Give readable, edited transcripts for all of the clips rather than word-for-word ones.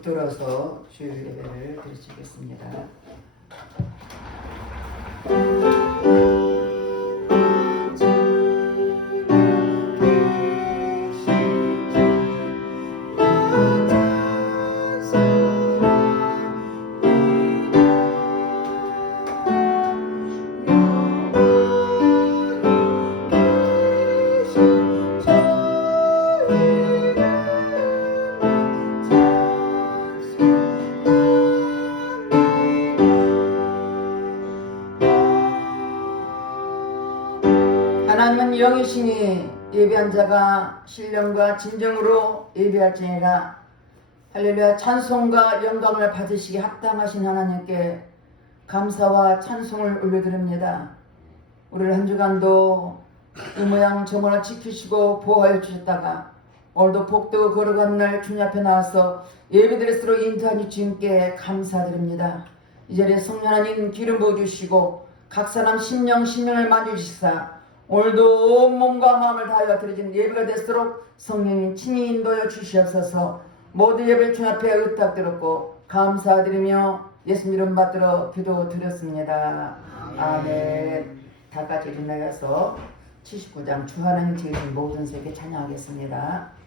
붙들어서 주일 예배를 드리시겠습니다. 하나님은 영이시니 예배한 자가 신령과 진정으로 예배할지니라. 할렐루야. 찬송과 영광을 받으시기 합당하신 하나님께 감사와 찬송을 올려드립니다. 우리를 한 주간도 이 모양 저 모양 지키시고 보호하여 주셨다가 오늘도 복도 걸어가는 날 주님 앞에 나와서 예배드릴수록 인도하니 주님께 감사드립니다. 이 자리에 성령 하나님 기름 부어주시고 각 사람 심령을 만져주시사 오늘도 온 몸과 마음을 다하여 드려진 예배가 될수록 성령님 친히 인도하여 주시옵소서. 모든 예배를 주님 앞에 의탁드렸고 감사드리며 예수님 이름 받들어 기도드렸습니다. 아멘. 다 같이 일어나서 79장 주 하나님 지으신 모든 세계 찬양하겠습니다.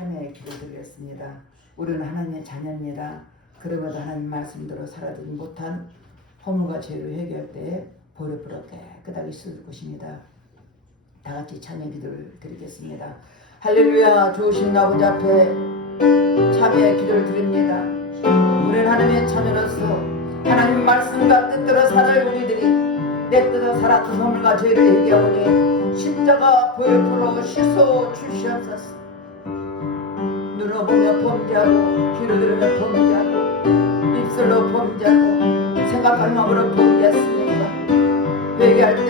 참여의 기도드리겠습니다. 우리는 하나님의 자녀입니다. 그러므로 하나님 말씀대로 살아들지 못한 허물과 죄를 회개할 때 보혈풀어 깨끗하게 씻을 것입니다. 다 같이 찬양 기도를 드리겠습니다. 할렐루야. 좋으신 아버지 앞에 참여의 기도를 드립니다. 우리는 하나님의 자녀로서 하나님 말씀과 뜻대로 살아갈 우리들이 내 뜻대로 살았던 허물과 죄를 회개하오니 십자가 보혈풀어 씻어 주시옵소서. 눈으로 보며 범죄하고 귀로 들으며 범죄하고 입술로 범죄하고 생각할 마음으로 범죄했습니까? 회개할 때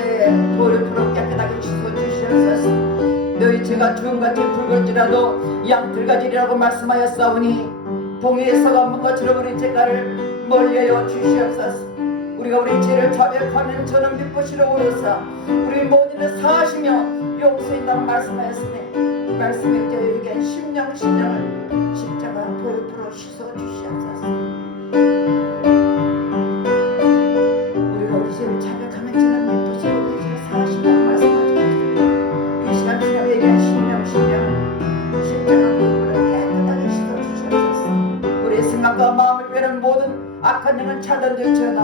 보혈풀어 깨끗하게 씻어 주시옵소서. 너희 죄가 주음같이 붉을지라도 양들가지리라고 말씀하였사오니 동해에 썩어온 것처럼 우리 죄가를 멀리하여 주시옵소서. 우리가 우리 죄를 자백하면 저는 빛보시러 오르사 우리 모든 일을 사하시며 용서한다고 말씀하였으니 말씀에 저희에게 심령을 십자가 보혈풀어 씻어 주시옵소서. 우리가 우리 죄를 자백하면 저는 빛보시러 우리 죄를 사하신다고 말씀하셨습니다. 이 시간 저희에게 심령을 십자가 보혈풀어 깨끗하게 씻어 주시옵소서. 우리의 생각과 마음을 빼는 모든 악한 영은 차단될지어다.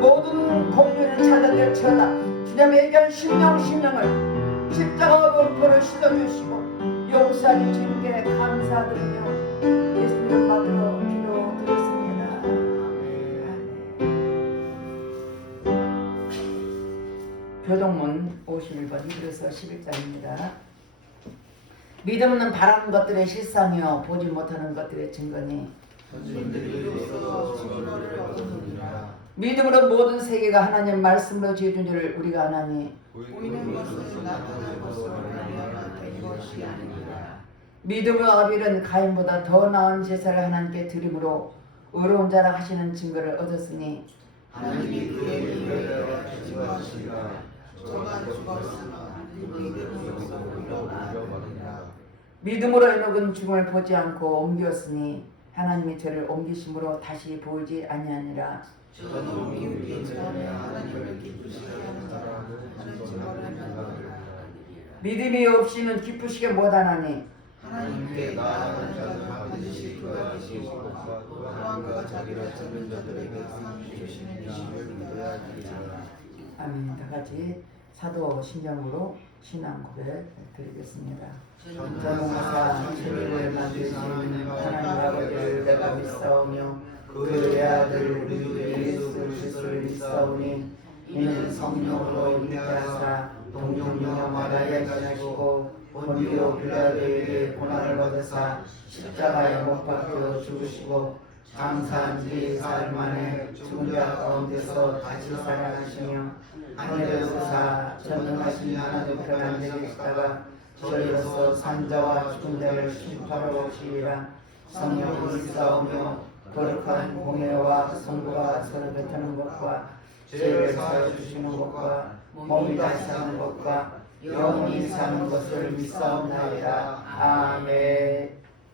모든 공유는 차단될지어다. 주님 의견 심령을 십자가 보혈풀어 씻어주시고 용서하니 주님께 감사드리며 예수님 받들어 기도드렸습니다. 교동문 51번 히브리서 11장입니다. 믿음은 바라는 것들의 실상이요 보지 못하는 것들의 증거니 믿음으로 모든 세계가 하나님 말씀으로 지어준 줄을 우리가 아나니 보이는 것은 나타날 것으로 말미암아 것이 아니라 믿음으로 아벨은 가인보다 더 나은 제사를 하나님께 드림으로 의로운 자라 하시는 증거를 얻었으니 하나님이 그의 믿음을 증거하시니라. 저가 죽었으나 믿음으로써 의로워하리라. 믿음으로 에녹은 죽음을 보지 않고 옮겼으니 하나님이 저를 옮기심으로 다시 보이지 아니하니라. 저는 옮기기 전에 하나님을 기쁘시게 하는 자라 하는 증거를 받으리라. 믿음이 없이는 기쁘시게 못하나니 하나님께 나아가는 자는 반드시 그가 계시고 또한 그가 자기를 찾는 자들에게 상 주시는 이심을 믿어야 하리라. 아멘. 다같이 사도 심정으로 신앙 고백 드리겠습니다. 전능하사 천지를 만드신 하나님 아버지를 내가 믿사오며 그의 아들 우리 주 예수 그리스도를 믿사오니 이는 성령으로 잉태하사 동정녀 마리아에 지나시고 본디오 빌라도에게 고난을 받으사 십자가에 못 박혀 죽으시고 장사한 지 사흘 만에 죽은 자 가운데서 다시 살아나시며 하늘에 오르사 전능하신 하나님 편안히 계시다가 저리로서 산자와 죽은 자를 심판하러 오시리라. 성령을 믿사오며 거룩한 공예와 성부가 서로 뱉는 것과 죄를 사하여 주시는 것과 몸이 다시 사는 것과 영원히 사는 것을 믿사옵나이다. 아멘.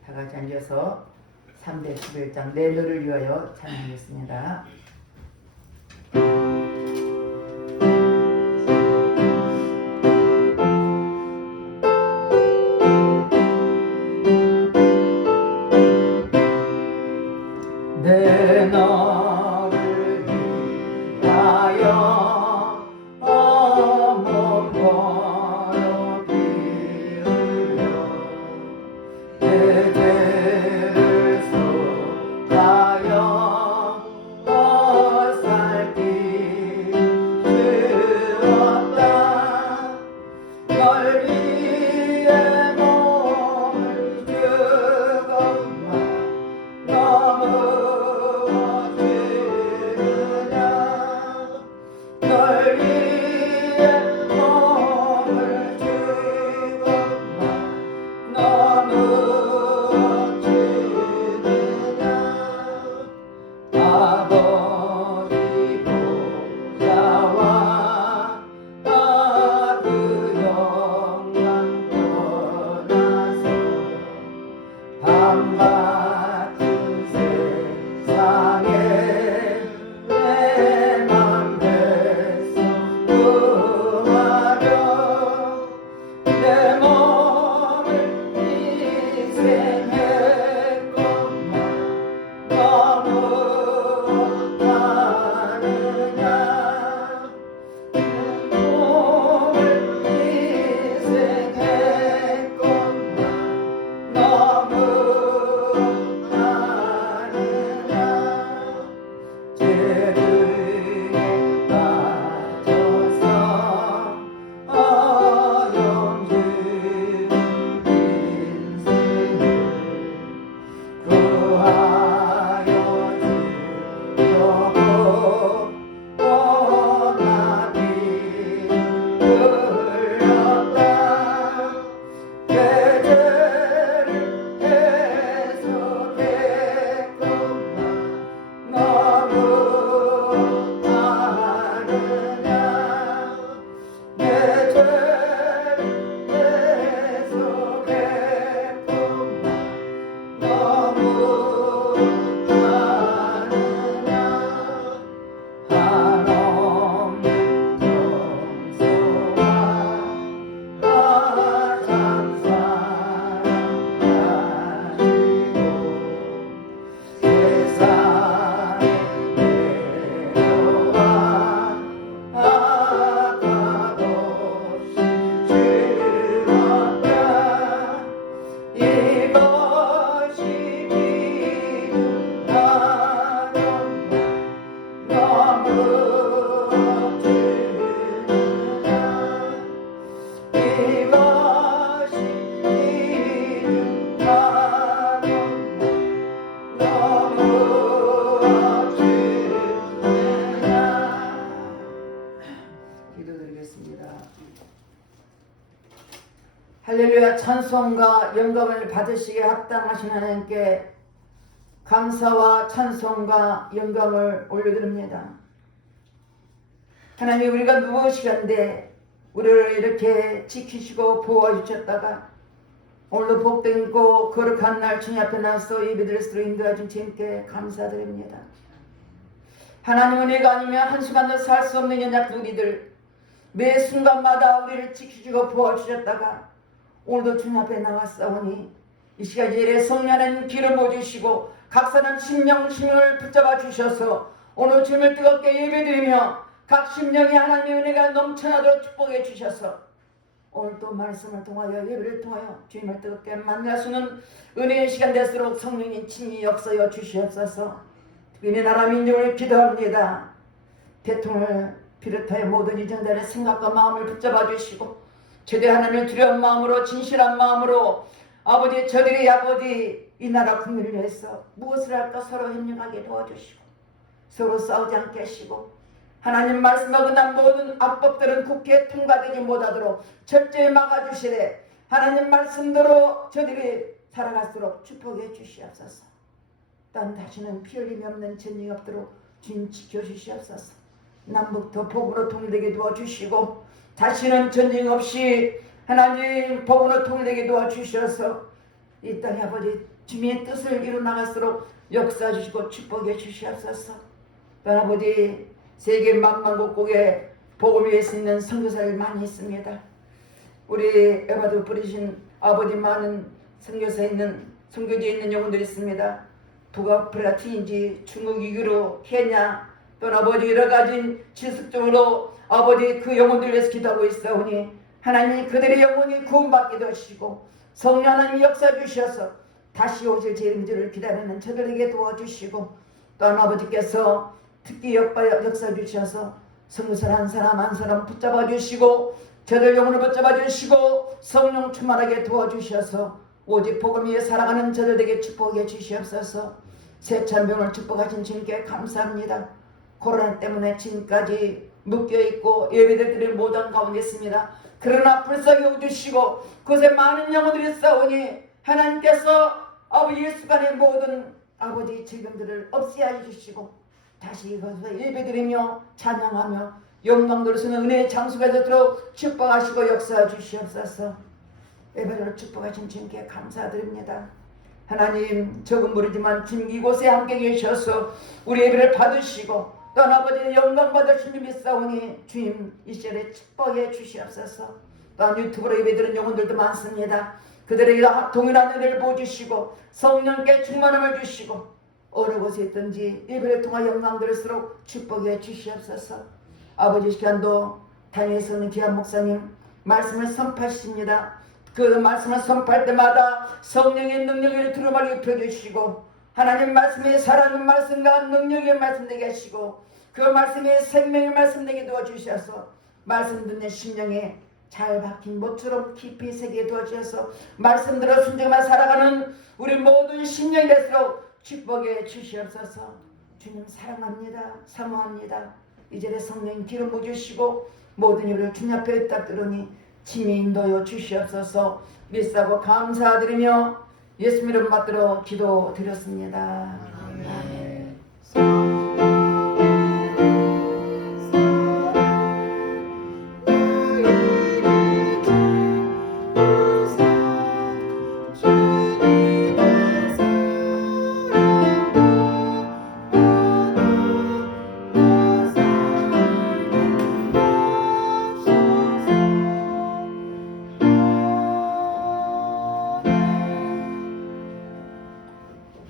다 같이 앉아서 311장 내 너를 위하여 찬양하겠습니다. 내 너를 위하여 몸 걸어 기울여 내 죄를 속하여 살기 주었다. 널 위해 몸을 주건만 너무 널 위해 몸을 주건만 너무 주느냐. 아버지 보좌와 그 영광 떠나서 밤같은 세상에 내 맘 배송 구하려 내 몸을 희생했건만 너무 할렐루야. 찬송과 영광을 받으시기에 합당하신 하나님께 감사와 찬송과 영광을 올려드립니다. 하나님, 우리가 무엇이간데 우리를 이렇게 지키시고 보호해주셨다가 오늘도 복되고 거룩한 날 주님 앞에 나서 예배드릴 수 있도록 인도하신 주님께 감사드립니다. 하나님은 우리가 아니면 한순간도 살 수 없는 연약한 우리들, 매 순간마다 우리를 지키시고 보호해주셨다가 오늘도 주님 앞에 나왔사오니 이 시간 예래 성령의 기름 부어주시고 각 사람 심령을 붙잡아 주셔서 오늘 주님을 뜨겁게 예배드리며 각 심령이 하나님의 은혜가 넘쳐나도록 축복해 주셔서 오늘 또 말씀을 통하여 예배를 통하여 주님을 뜨겁게 만날 수 있는 은혜의 시간 될수록 성령님 친히 역사여 주시옵소서. 특별히 나라 민족을 기도합니다. 대통령을 비롯하여 모든 이정단의 생각과 마음을 붙잡아 주시고 제대 하나님을 두려운 마음으로 진실한 마음으로 아버지 저들이 아버지 이 나라 국민을 위해서 무엇을 할까 서로 협력하게 도와주시고 서로 싸우지 않게 하시고 하나님 말씀하고 난 모든 악법들은 국회에 통과되지 못하도록 철저히 막아주시되 하나님 말씀대로 저들이 살아갈수록 축복해 주시옵소서. 딴 다시는 피 흘림이 없는 전쟁이 없도록 주님 지켜주시옵소서. 남북도 복으로 통일되게 도와주시고 다시는 전쟁 없이 하나님 복으로 통일되게 도와주셔서 이 땅에 아버지 주님의 뜻을 이루나갈수록 역사해 주시고 축복해 주시옵소서. 또 아버지 세계 만방곡곡에 복음을 위해 쓰는 선교사를 많이 있습니다. 우리 에바도 부르신 아버지 많은 선교사에 있는 선교지에 있는 영혼들이 있습니다. 북아프리카인지 중국 이교로 케냐 또 아버지 여러 가지 지속적으로 아버지 그 영혼들을 위해서 기도하고 있사오니 하나님 그들의 영혼이 구원받게 하시고 성령 하나님 역사 주셔서 다시 오실 재림주를 기다리는 저들에게 도와주시고 또한 아버지께서 특히 역사 주셔서 성도들 한 사람 한 사람 붙잡아 주시고 저들 영혼을 붙잡아 주시고 성령 충만하게 도와주셔서 오직 복음 위에 살아가는 저들에게 축복해 주시옵소서. 새 찬병을 축복하신 주님께 감사합니다. 코로나 때문에 지금까지 묶여있고 예배들이 못한 가운데 있습니다. 그러나 불쌍히 여겨주시고 그곳에 많은 영혼들이 싸우니 하나님께서 아버지 예수간의 모든 아버지 질병들을 없애해 주시고 다시 이곳에서 예배드리며 찬양하며 영광 돌리시는 은혜의 장소가 되도록 축복하시고 역사해 주시옵소서. 예배를 축복하신 주님께 감사드립니다. 하나님 적은 무리지만 주님 이곳에 함께 계셔서 우리 예배를 받으시고 또한 아버지의 영광 받으신 줄 믿사오니 주님 이 시절에 축복해 주시옵소서. 또한 유튜브로 예배드리는 영혼들도 많습니다. 그들에게 동일한 은혜를 보여주시고 성령께 충만함을 주시고 어느 곳에 있든지 예배를 통하 영광 들을수록 축복해 주시옵소서. 아버지 시간도 당에서는 귀한 목사님 말씀을 선포하십니다. 그 말씀을 선포할 때마다 성령의 능력을 두루마리 입혀주시고 하나님 말씀에 살아있는 말씀과 능력의 말씀 되게 하시고 그 말씀에 생명의 말씀 되게 도와주셔서 말씀 듣는 심령에 잘 박힌 못처럼 깊이 새게 도와주셔서 말씀대로 순종만 살아가는 우리 모든 심령이 될수록 축복해 주시옵소서. 주님 사랑합니다. 사모합니다. 이제는 성령 기름 부으시고 모든 일을 주님 앞에 딱 들으니 친히 인도여 주시옵소서. 믿사고 감사드리며 예수 이름 받들어 기도드렸습니다. 아멘.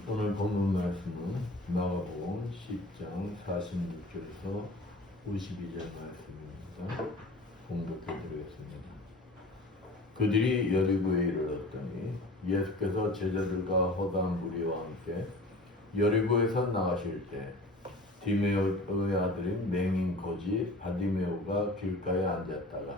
오늘 본문 말씀은 마가복음 10장 46절에서 52절 말씀입니다. 공독해 드리겠습니다. 그들이 여리고에 이르렀더니 예수께서 제자들과 허다한 무리와 함께 여리고에서 나가실 때 디메오의 아들인 맹인 거지 바디메오가 길가에 앉았다가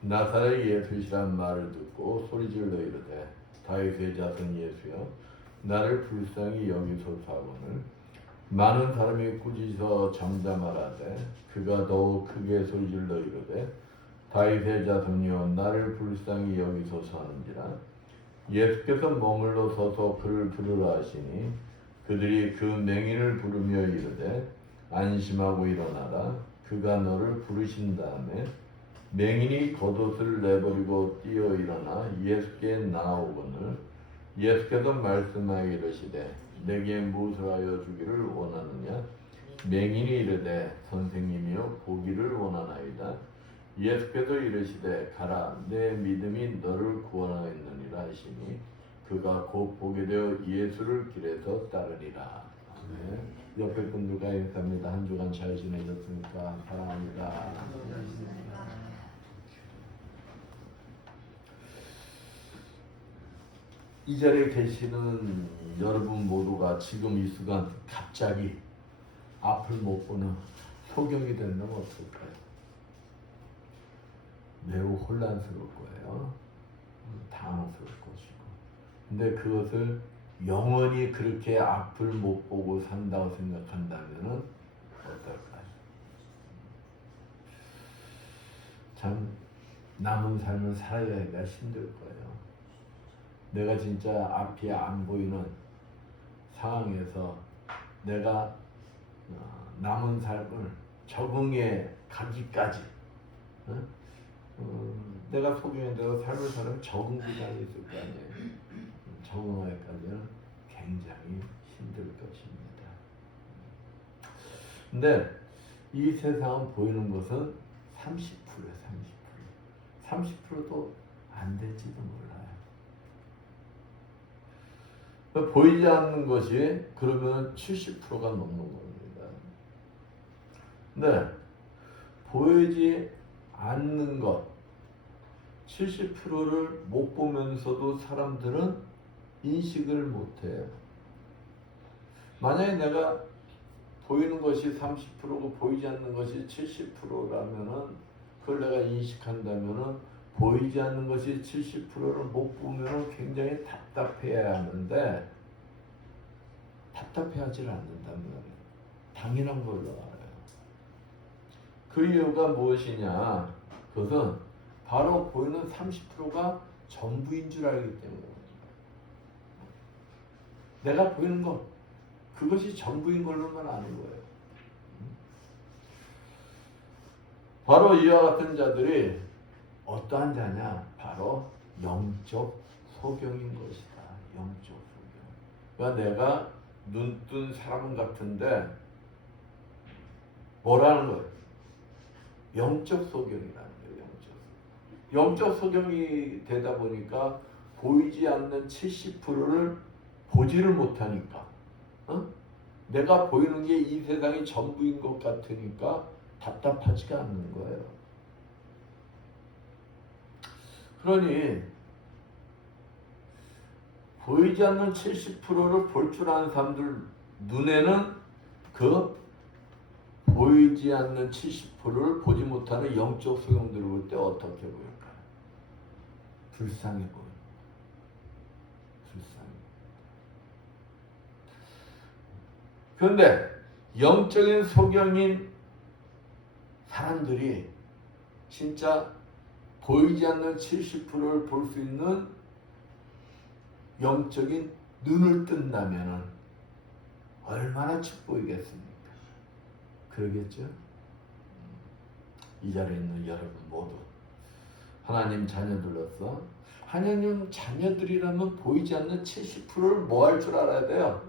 나사렛 예수시란 말을 듣고 소리질러 이르되 다윗의 자손 예수여 나를 불쌍히 여기소서하거늘 많은 사람이 꾸짖어 잠잠하라되 그가 더욱 크게 소리질러 이르되 다윗의 자손이여 나를 불쌍히 여기소서 하는지라. 예수께서 머물러 서서 그를 부르라 하시니 그들이 그 맹인을 부르며 이르되 안심하고 일어나라. 그가 너를 부르신 다음에 맹인이 겉옷을 내버리고 뛰어 일어나 예수께 나아오거늘 예수께서 말씀하여 이르시되 내게 무엇을 하여 주기를 원하느냐. 맹인이 이르되 선생님이여 보기를 원하나이다. 예수께서 이르시되 가라 내 믿음이 너를 구원하였느니라 하시니 그가 곧 보게 되어 예수를 길에서 따르니라. 네. 옆에 분들과 인사합니다. 한 주간 잘 지내셨습니까? 사랑합니다. 이 자리에 계시는 여러분 모두가 지금 이 순간 갑자기 앞을 못 보는 소경이 된다면 어떨까요? 매우 혼란스러울 거예요. 당황스러울 것이고. 근데 그것을 영원히 그렇게 앞을 못 보고 산다고 생각한다면 어떨까요? 참 남은 삶을 살아가기가 힘들 거예요. 내가 진짜 앞이 안 보이는 상황에서 내가 남은 삶을 적응해 가기까지 내가 소경에 대해서 삶을 살면 적응 기간이 있을 거 아니에요. 적응하기까지는 굉장히 힘들 것입니다. 근데 이 세상은 보이는 것은 30%예요. 30%. 30%도 안 될지도 몰라요. 보이지 않는 것이 그러면 70%가 넘는 겁니다. 근데 보이지 않는 것 70%를 못 보면서도 사람들은 인식을 못해요. 만약에 내가 보이는 것이 30%고 보이지 않는 것이 70%라면은 그걸 내가 인식한다면은 보이지 않는 것이 70%를 못 보면은 굉장히 답답해야 하는데 답답해하지 않는단 말이에요. 당연한 걸로 알아요. 그 이유가 무엇이냐? 그것은 바로 보이는 30%가 전부인 줄 알기 때문에 내가 보이는 것 그것이 전부인 걸로만 아는 거예요. 바로 이와 같은 자들이 어떠한 자냐? 바로 영적 소경인 것이다. 영적 소경. 그러니까 내가 눈뜬 사람 같은데 뭐라는 거예요? 영적 소경이라는 거예요. 영적 소경이 되다 보니까 보이지 않는 70%를 보지를 못하니까 내가 보이는 게 이 세상이 전부인 것 같으니까 답답하지가 않는 거예요. 그러니 보이지 않는 70%를 볼 줄 아는 사람들 눈에는 그 보이지 않는 70%를 보지 못하는 영적 소경들을 볼 때 어떻게 보일까요? 불쌍해 보여요. 불쌍해. 그런데 영적인 소경인 사람들이 진짜 보이지 않는 70%를 볼 수 있는 영적인 눈을 뜬다면 얼마나 축복이겠습니까? 그러겠죠? 이 자리에 있는 여러분 모두 하나님 자녀들로서 하나님 자녀들이라면 보이지 않는 70%를 뭐 할 줄 알아야 돼요?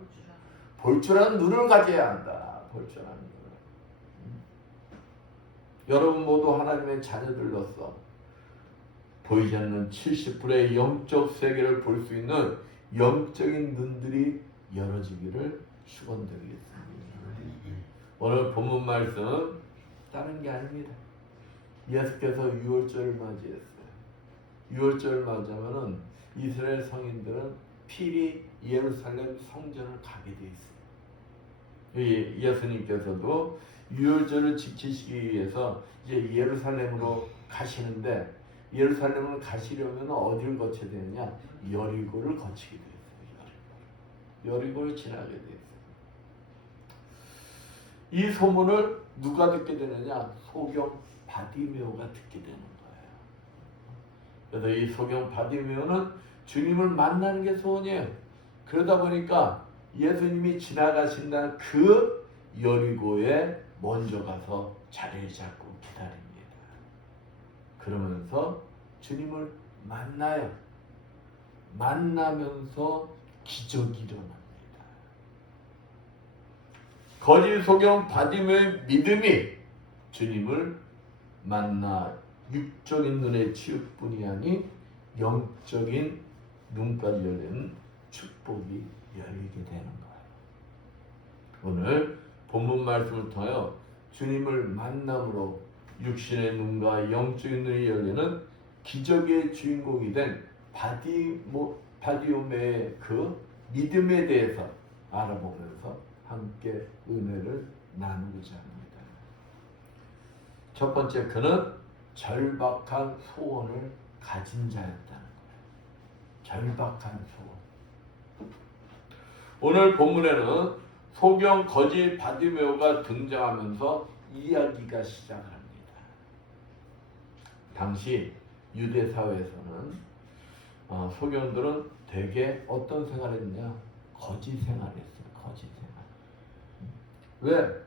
볼 줄 아는 눈을 가져야 한다. 볼 줄 아는 눈을. 여러분 모두 하나님의 자녀들로서 보이지 않는 70%의 영적 세계를 볼 수 있는 영적인 눈들이 열어지기를 축원드리겠습니다. 오늘 본문 말씀 다른 게 아닙니다. 예수께서 유월절을 맞이했어요. 유월절을 맞이하면은 이스라엘 성인들은 필히 예루살렘 성전을 가게 돼 있어요. 예수님께서도 유월절을 지키시기 위해서 이제 예루살렘으로 가시는데 예루살렘을 가시려면 어디를 거쳐야 되느냐? 여리고를 거치게 돼 있어요. 여리고를 지나게 돼 있어요. 이 소문을 누가 듣게 되느냐? 소경 바디메오가 듣게 되는 거예요. 그래서 이 소경 바디메오는 주님을 만나는 게 소원이에요. 그러다 보니까 예수님이 지나가신다는 그 여리고에 먼저 가서 자리를 잡고 기다립니다. 그러면서 주님을 만나요. 만나면서 기적이 일어납니다. 거짓 소경 바디메오의 믿음이 주님을 만나 육적인 눈의 치유뿐이 아닌 영적인 눈까지 열리는 축복이 열리게 되는 거예요. 오늘 본문 말씀을 통하여 주님을 만남으로 육신의 눈과 영적인 눈이 열리는 기적의 주인공이 된 바디오메의 그 믿음에 대해서 알아보면서 함께 은혜를 나누고자 합니다. 첫 번째, 그는 절박한 소원을 가진 자였다는 거예요. 절박한 소원. 오늘 본문에는 소경 거짓 바디메오가 등장하면서 이야기가 시작을 합니다. 당시 유대 사회에서는 소경들은 대개 어떤 생활을 했냐? 거짓 생활을 했어요. 거짓 생활. 왜?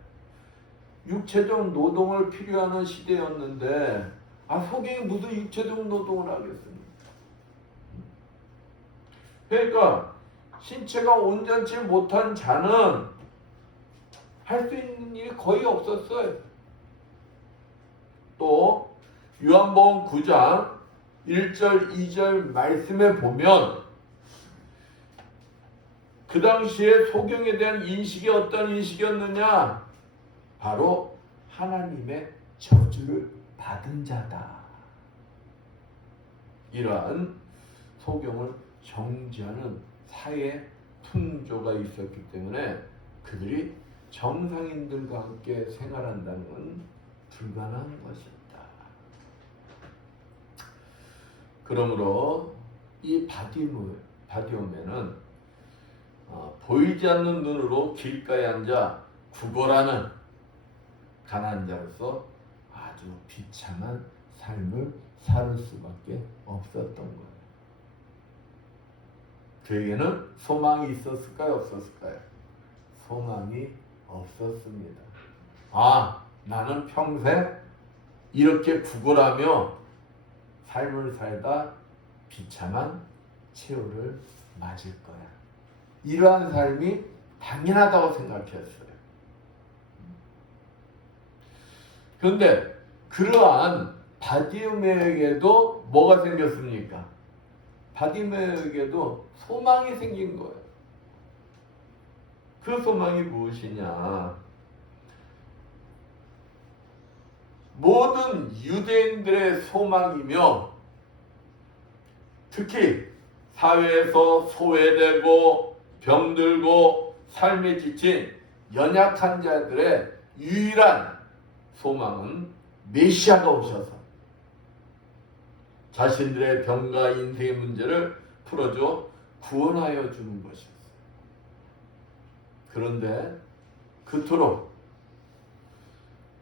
육체적 노동을 필요하는 시대였는데 소경이 무슨 육체적 노동을 하겠습니까? 그러니까 신체가 온전치 못한 자는 할 수 있는 일이 거의 없었어요. 또 요한복음 9장 1절 2절 말씀에 보면 그 당시에 소경에 대한 인식이 어떤 인식이었느냐? 바로 하나님의 저주를 받은 자다. 이러한 소경을 정죄하는 사회 풍조가 있었기 때문에 그들이 정상인들과 함께 생활한다는 건 불가능한 것이었다. 그러므로 이 바디오메는 보이지 않는 눈으로 길가에 앉아 구걸하는 가난한 자로서 아주 비참한 삶을 살 수밖에 없었던 거예요. 그에게는 소망이 있었을까요? 없었을까요? 소망이 없었습니다. 나는 평생 이렇게 구걸하며 삶을 살다 비참한 최후를 맞을 거야. 이러한 삶이 당연하다고 생각했어요. 그런데 그러한 바디메오에게도 뭐가 생겼습니까? 바디메오에게도 소망이 생긴 거예요. 그 소망이 무엇이냐? 모든 유대인들의 소망이며 특히 사회에서 소외되고 병들고 삶에 지친 연약한 자들의 유일한 소망은 메시아가 오셔서 자신들의 병과 인생의 문제를 풀어줘 구원하여 주는 것이었어요. 그런데 그토록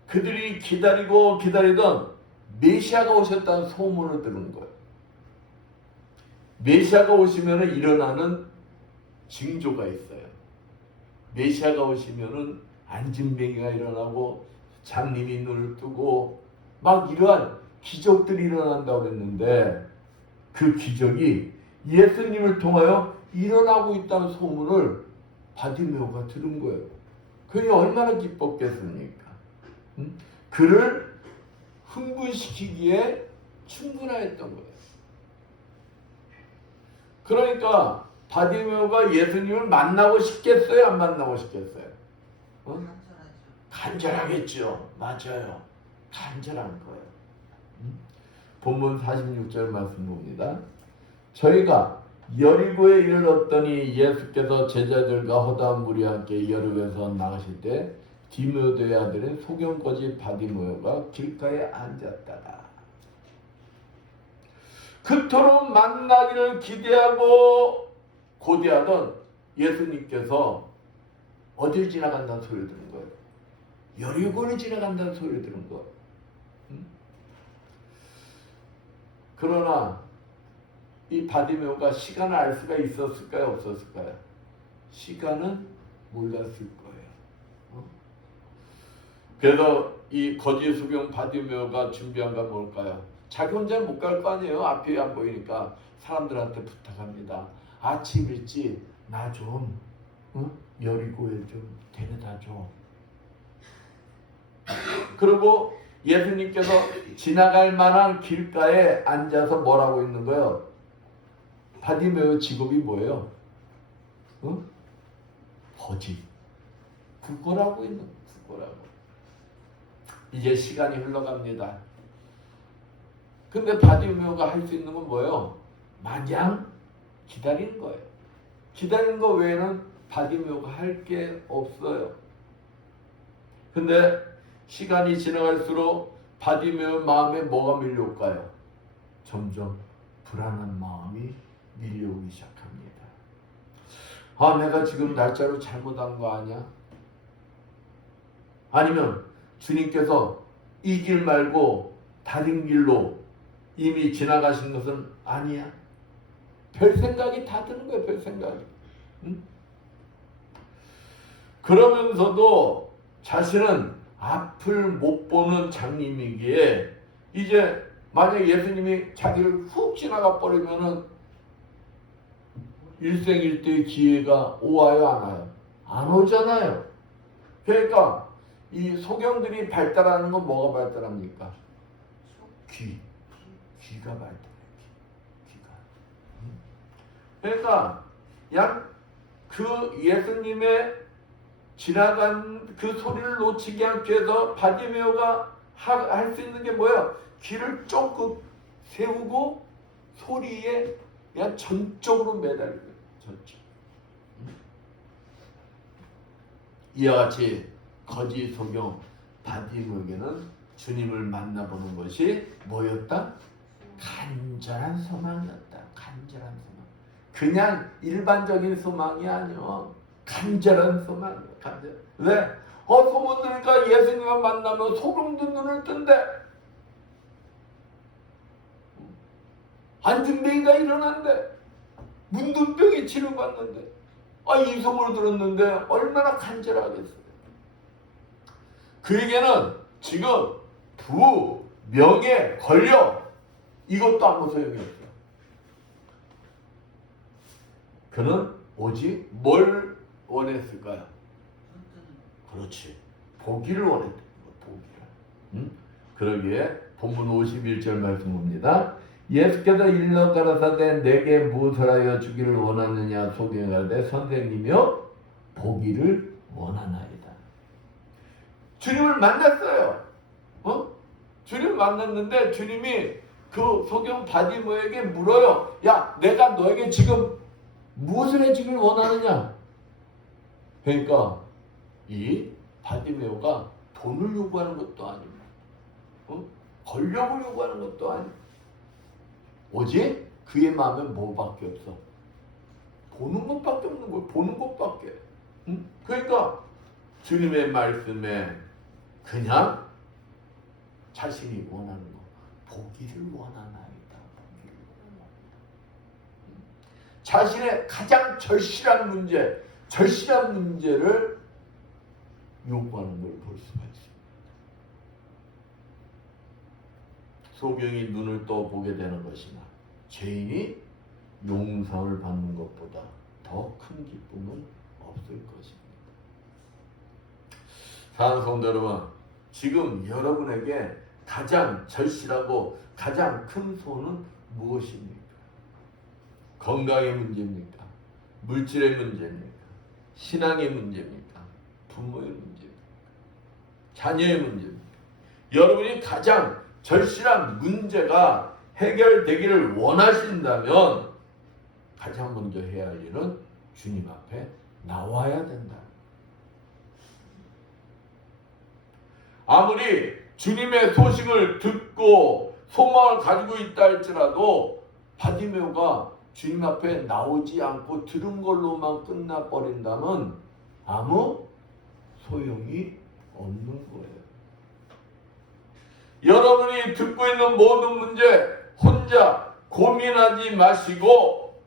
그들이 기다리고 기다리던 메시아가 오셨다는 소문을 들은 거예요. 메시아가 오시면 일어나는 징조가 있어요. 메시아가 오시면 안진뱅이가 일어나고 장님이 눈을 뜨고 막 이러한 기적들이 일어난다고 했는데 그 기적이 예수님을 통하여 일어나고 있다는 소문을 바디메오가 들은 거예요. 그게 얼마나 기뻤겠습니까? 그를 흥분시키기에 충분하였던 거예요. 그러니까 바디메오가 예수님을 만나고 싶겠어요? 안 만나고 싶겠어요? 간절하겠죠. 맞아요. 간절한 거예요. 본문 46절 말씀 봅니다. 저희가 여리고에 이르렀더니 예수께서 제자들과 허다한 무리와 함께 여리고에서 나가실 때 디모데의 아들인 소경거지 바디메오가 길가에 앉았다가 그토록 만나기를 기대하고 고대하던 예수님께서 어딜 지나간다는 소리를 들은 거예요? 여리고를 지나간다는 소리를 들은 거예요. 그러나 이 바디메오가 시간을 알 수가 있었을까요? 없었을까요? 시간은 몰랐을 거예요. 그래서 이 거지 소경 바디메오가 준비한 건 뭘까요? 자기 혼자 못 갈 거 아니에요. 앞이 안 보이니까 사람들한테 부탁합니다. 아침 일찍 나 좀 여리고에 좀 데려다 줘. 그리고 예수님께서 지나갈 만한 길가에 앉아서 뭐라고 있는 거예요? 바디메오 직업이 뭐예요? 거지. 그거라고 있는 그거라고. 이제 시간이 흘러갑니다. 근데 바디메오가 할 수 있는 건 뭐예요? 마냥 기다리는 거예요. 기다리는 거 외에는 바디메오가 할 게 없어요. 근데 시간이 지나갈수록 바디메오 마음에 뭐가 밀려올까요? 점점 불안한 마음이 밀려오기 시작합니다. 아, 내가 지금 날짜로 잘못한 거 아니야? 아니면 주님께서 이 길 말고 다른 길로 이미 지나가신 것은 아니야? 별 생각이 다 드는 거예요. 별 생각이. 응? 그러면서도 자신은 앞을 못 보는 장님이기에 이제 만약 예수님이 자기를 훅 지나가 버리면은 일생일대의 기회가 오와요, 안 와요? 안 오잖아요. 그러니까 이 소경들이 발달하는 건 뭐가 발달합니까? 귀가 발달해요. 귀가. 그러니까 그 예수님의 지나간 그 소리를 놓치지 않기 위해서 바디메오가 할 수 있는 게 뭐예요? 귀를 쫑긋 세우고 소리에 그냥 전적으로 매달려요. 전적. 이와 같이 거지 소경 바디메오에게는 주님을 만나보는 것이 뭐였다? 간절한 소망이었다. 간절한 소망. 그냥 일반적인 소망이 아니요. 간절한 소망이에요. 간절. 왜? 소문 들으니까 예수님을 만나면 소경도 눈을 뜬대. 안진뱅이가 일어난대. 문둥병이 치료받는데. 이 소문을 들었는데 얼마나 간절하겠어요. 그에게는 지금 부, 명예, 권력 이것도 아무 소용이 없어요. 그는 오직 뭘 원했을까요? 그렇지. 보기를 원했다. 보기를. 그러기에 본문 51절 말씀 봅니다. 예수께서 일러 가라사대 내게 무엇을 하여 주기를 원하느냐 소경이 가라사대 선생님이여 보기를 원하나이다. 주님을 만났어요. 주님을 만났는데 주님이 그 소경 바디메오에게 물어요. 야, 내가 너에게 지금 무엇을 해주길 원하느냐? 그러니까 이 바디메오가 돈을 요구하는 것도 아닙니다. 권력을 요구하는 것도 아닙니다. 오직 그의 마음에 뭐밖에 없어? 보는 것밖에 없는 거예요. 보는 것밖에. 그러니까 주님의 말씀에 그냥 자신이 원하는 거 보기를 원하나이다. 보기를 원하나이다. 자신의 가장 절실한 문제를 요구하는 걸 볼 수가 있습니다. 소경이 눈을 떠보게 되는 것이나 죄인이 용서를 받는 것보다 더 큰 기쁨은 없을 것입니다. 사랑하는 성도 여러분, 지금 여러분에게 가장 절실하고 가장 큰 소원은 무엇입니까? 건강의 문제입니까? 물질의 문제입니까? 신앙의 문제입니까? 부모의 문제입니까? 자녀의 문제입니까? 여러분이 가장 절실한 문제가 해결되기를 원하신다면 가장 먼저 해야 할 일은 주님 앞에 나와야 된다. 아무리 주님의 소식을 듣고 소망을 가지고 있다 할지라도 바디메오가 주님 앞에 나오지 않고 들은 걸로만 끝나버린다면 아무 소용이 없는 거예요. 여러분이 듣고 있는 모든 문제 혼자 고민하지 마시고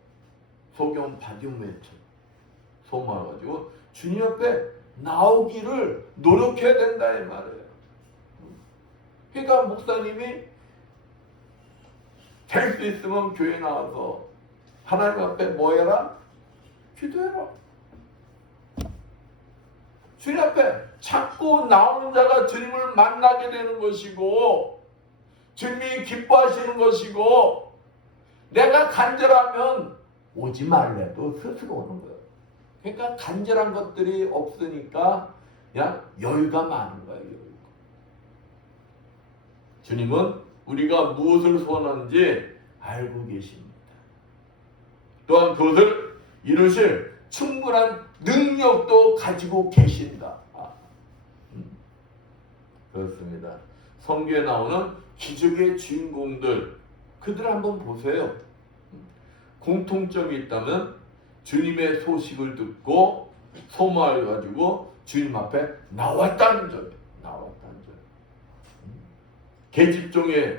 소경 바디메처럼 소망해가지고 주님 옆에 나오기를 노력해야 된다 이 말이에요. 그러니까 목사님이 될 수 있으면 교회 나와서 하나님 앞에 뭐 해라? 기도해라. 주님 앞에 자꾸 나오는 자가 주님을 만나게 되는 것이고 주님이 기뻐하시는 것이고 내가 간절하면 오지 말래도 스스로 오는 거예요. 그러니까 간절한 것들이 없으니까 그냥 여유가 많은 거예요. 여유가. 주님은 우리가 무엇을 소원하는지 알고 계십니다. 또한 그것을 이루실 충분한 능력도 가지고 계신다. 그렇습니다. 성경에 나오는 기적의 주인공들 그들 한번 보세요. 공통점이 있다면 주님의 소식을 듣고 소망을 가지고 주님 앞에 나왔다는 점. 나왔다는 점. 계집종에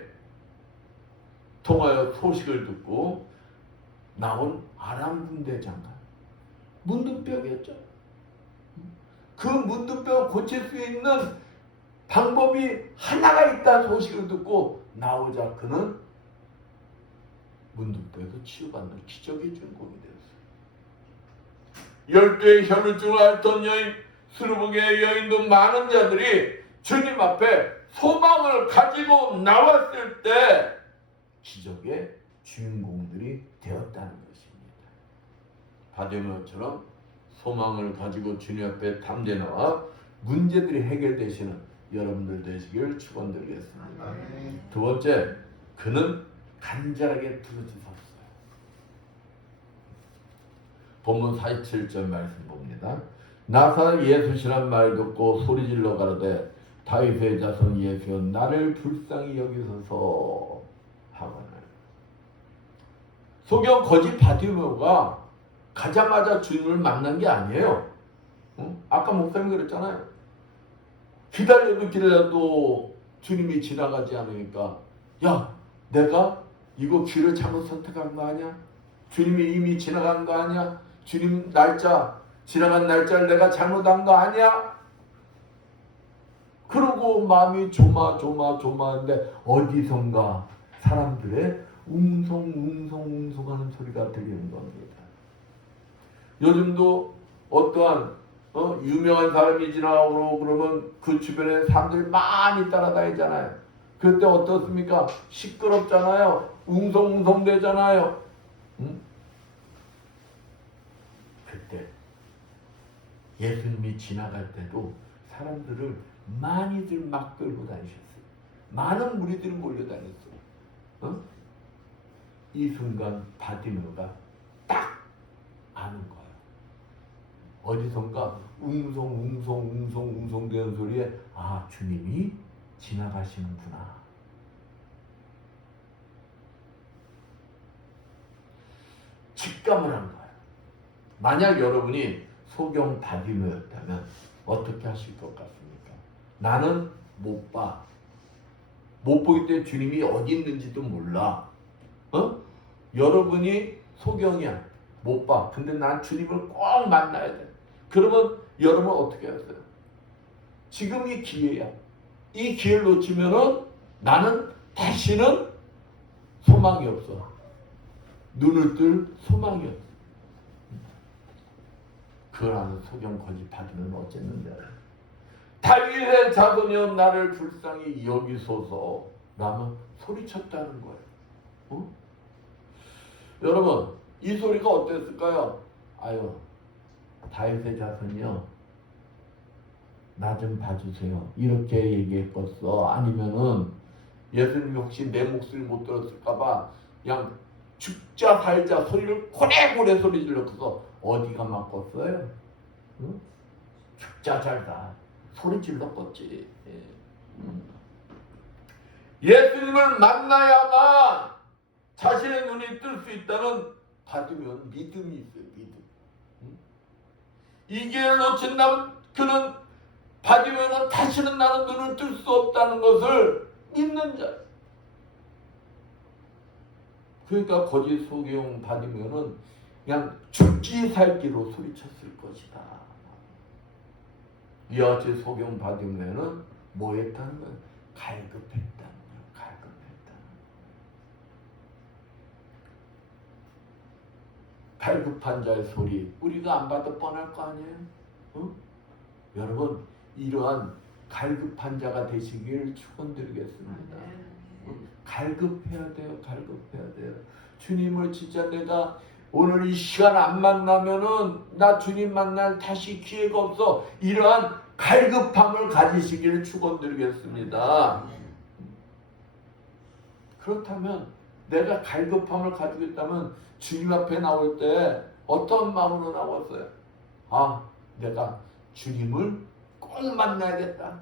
통하여 소식을 듣고 나온 아람 군대 장관. 문둥병이었죠. 그 문둥병을 고칠 수 있는 방법이 하나가 있다는 소식을 듣고 나오자 그는 문둥병에서 치유받는 기적의 주인공이 되었어요. 12의 혈루증을 앓던 여인, 수르복의 여인도 많은 자들이 주님 앞에 소망을 가지고 나왔을 때 기적의 주인공들이 되었다는 것입니다. 바디메처럼 소망을 가지고 주님 앞에 담대 나와 문제들이 해결되시는 여러분들 되시길 축원드리겠습니다. 두 번째, 그는 간절하게 부르짖었어요. 본문 47절 말씀 봅니다. 나사 예수시란 말 듣고 소리질러 가로되 다윗의 자손 예수여 나를 불쌍히 여기소서 하거늘. 소경 거지 바디메오가 가자마자 주님을 만난 게 아니에요. 아까 목사님 그랬잖아요. 기다려도 주님이 지나가지 않으니까 야 내가 이거 길을 잘못 선택한 거 아니야? 주님이 이미 지나간 거 아니야? 주님 날짜 지나간 날짜를 내가 잘못한 거 아니야? 그러고 마음이 조마조마하는데 어디선가 사람들의 웅성하는 소리가 들리는 겁니다. 요즘도 어떠한 유명한 사람이 지나가고 그러면 그 주변에 사람들이 많이 따라다니잖아요. 그때 어떻습니까? 시끄럽잖아요. 웅성웅성 되잖아요. 그때 예수님이 지나갈 때도 사람들을 많이들 막 끌고 다니셨어요. 많은 무리들이 몰려다녔어요. 이 순간 바디메오가 딱 아는 거예요. 어디선가 웅성 되는 소리에 아 주님이 지나가시는구나. 직감을 한 거예요. 만약 여러분이 소경 바디메오였다면 어떻게 하실 것 같습니까? 나는 못 봐. 못 보기 때문에 주님이 어디 있는지도 몰라. 여러분이 소경이야. 못 봐. 근데 난 주님을 꼭 만나야 돼. 그러면 여러분 어떻게 하세요? 지금이 기회야. 이 기회를 놓치면은 나는 다시는 소망이 없어. 눈을 뜰 소망이 없어. 그걸 아는 소경 거짓 받으면 어쨌는데 다윗의 자손이여 나를 불쌍히 여기소서 라면 소리쳤다는 거예요. 여러분 이 소리가 어땠을까요? 아유 다윗의 자손이요 나 좀 봐주세요 이렇게 얘기했겠어? 아니면은 예수님이 혹시 내 목소리 못 들었을까봐 그냥 죽자 살자 소리를 고래고래 소리 질러서 어디가 맞겠어요? 죽자 살자 소리 질렀겠지. 예수님을 만나야만 자신의 눈이 뜰 수 있다는 받으면 믿음이 있어요. 믿음. 이 기회를 놓친다면 그는 받으면 다시는 나는 눈을 뜰 수 없다는 것을 믿는 자. 그러니까 거짓 소경 받으면은 그냥 죽기 살기로 소리쳤을 것이다. 이와 같이 소경 받으면은 뭐 했다는 거야? 갈급했다는 거야. 갈급했다. 갈급한 자의 소리 우리가 안 봐도 뻔할 거 아니에요? 응? 여러분 이러한 갈급한 자가 되시길 축원드리겠습니다. 갈급해야 돼요. 갈급해야 돼요. 주님을 진짜 내가 오늘 이 시간 안 만나면은 나 주님 만날 다시 기회가 없어. 이러한 갈급함을 가지시기를 축원드리겠습니다. 그렇다면 내가 갈급함을 가지고 있다면 주님 앞에 나올 때 어떤 마음으로 나왔어요? 아, 내가 주님을 꼭 만나야겠다.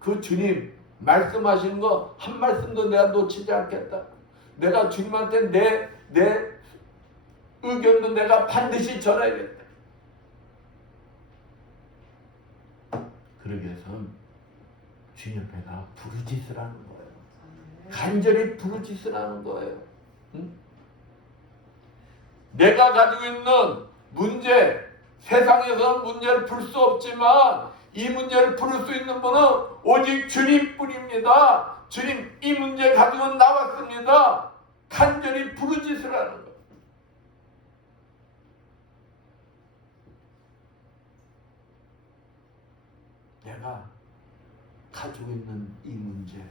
그 주님 말씀하시는 거 한 말씀도 내가 놓치지 않겠다. 내가 주님한테 내 의견도 내가 반드시 전해야겠다. 그러기 위해서는 주님 앞에 나 부르짖으라는 거예요. 간절히 부르짖으라는 거예요. 응? 내가 가지고 있는 문제, 세상에서는 문제를 풀 수 없지만 이 문제를 풀을 수 있는 분은 오직 주님뿐입니다. 주님 이 문제 가지고 나왔습니다. 간절히 부르짖으라는 거예요. 내가 가지고 있는 이 문제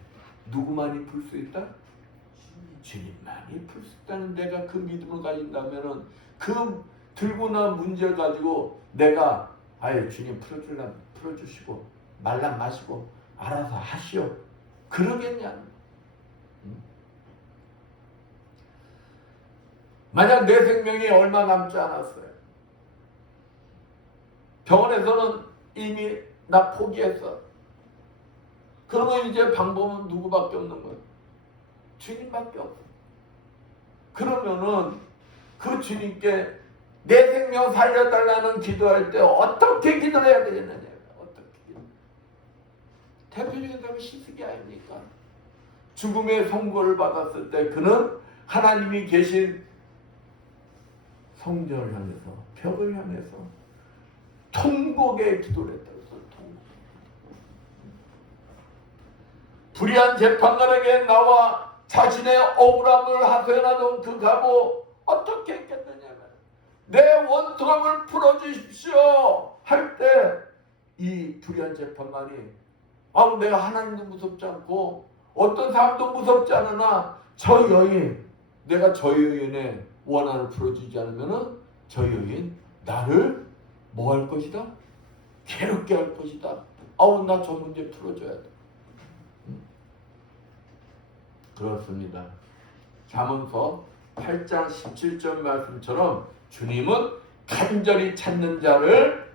누구만이 풀 수 있다? 주님만이 풀 수 있다는 내가 그 믿음을 가진다면은 그 들고 난 문제를 가지고 내가 아예 주님 풀어주시고 말랑 마시고 알아서 하시오. 그러겠냐? 만약 내 생명이 얼마 남지 않았어요. 병원에서는 이미 나 포기했어. 그러면 이제 방법은 누구밖에 없는 거예요? 주님밖에 없어. 그러면은 그 주님께 내 생명 살려달라는 기도할 때 어떻게 기도해야 되겠느냐? 어떻게 기도? 대표적인 답이 시스기 아닙니까? 죽음의 선고를 받았을 때 그는 하나님이 계신 성전을 향해서 벽을 향해서 통곡의 기도를 했다고 했어요. 통곡. 불의한 재판관에게 나와 자신의 억울함을 하소연하던 그 가보 어떻게 했겠느냐면 내 원통함을 풀어주십시오 할 때 이 불의한 재판관이 내가 하나님도 무섭지 않고 어떤 사람도 무섭지 않으나 저 여인 내가 저 여인의 원한을 풀어주지 않으면은 저 여인 나를 뭐 할 것이다? 괴롭게 할 것이다. 나 저 문제 풀어줘야 돼. 그렇습니다. 잠언서 8장 17절 말씀처럼 주님은 간절히 찾는 자를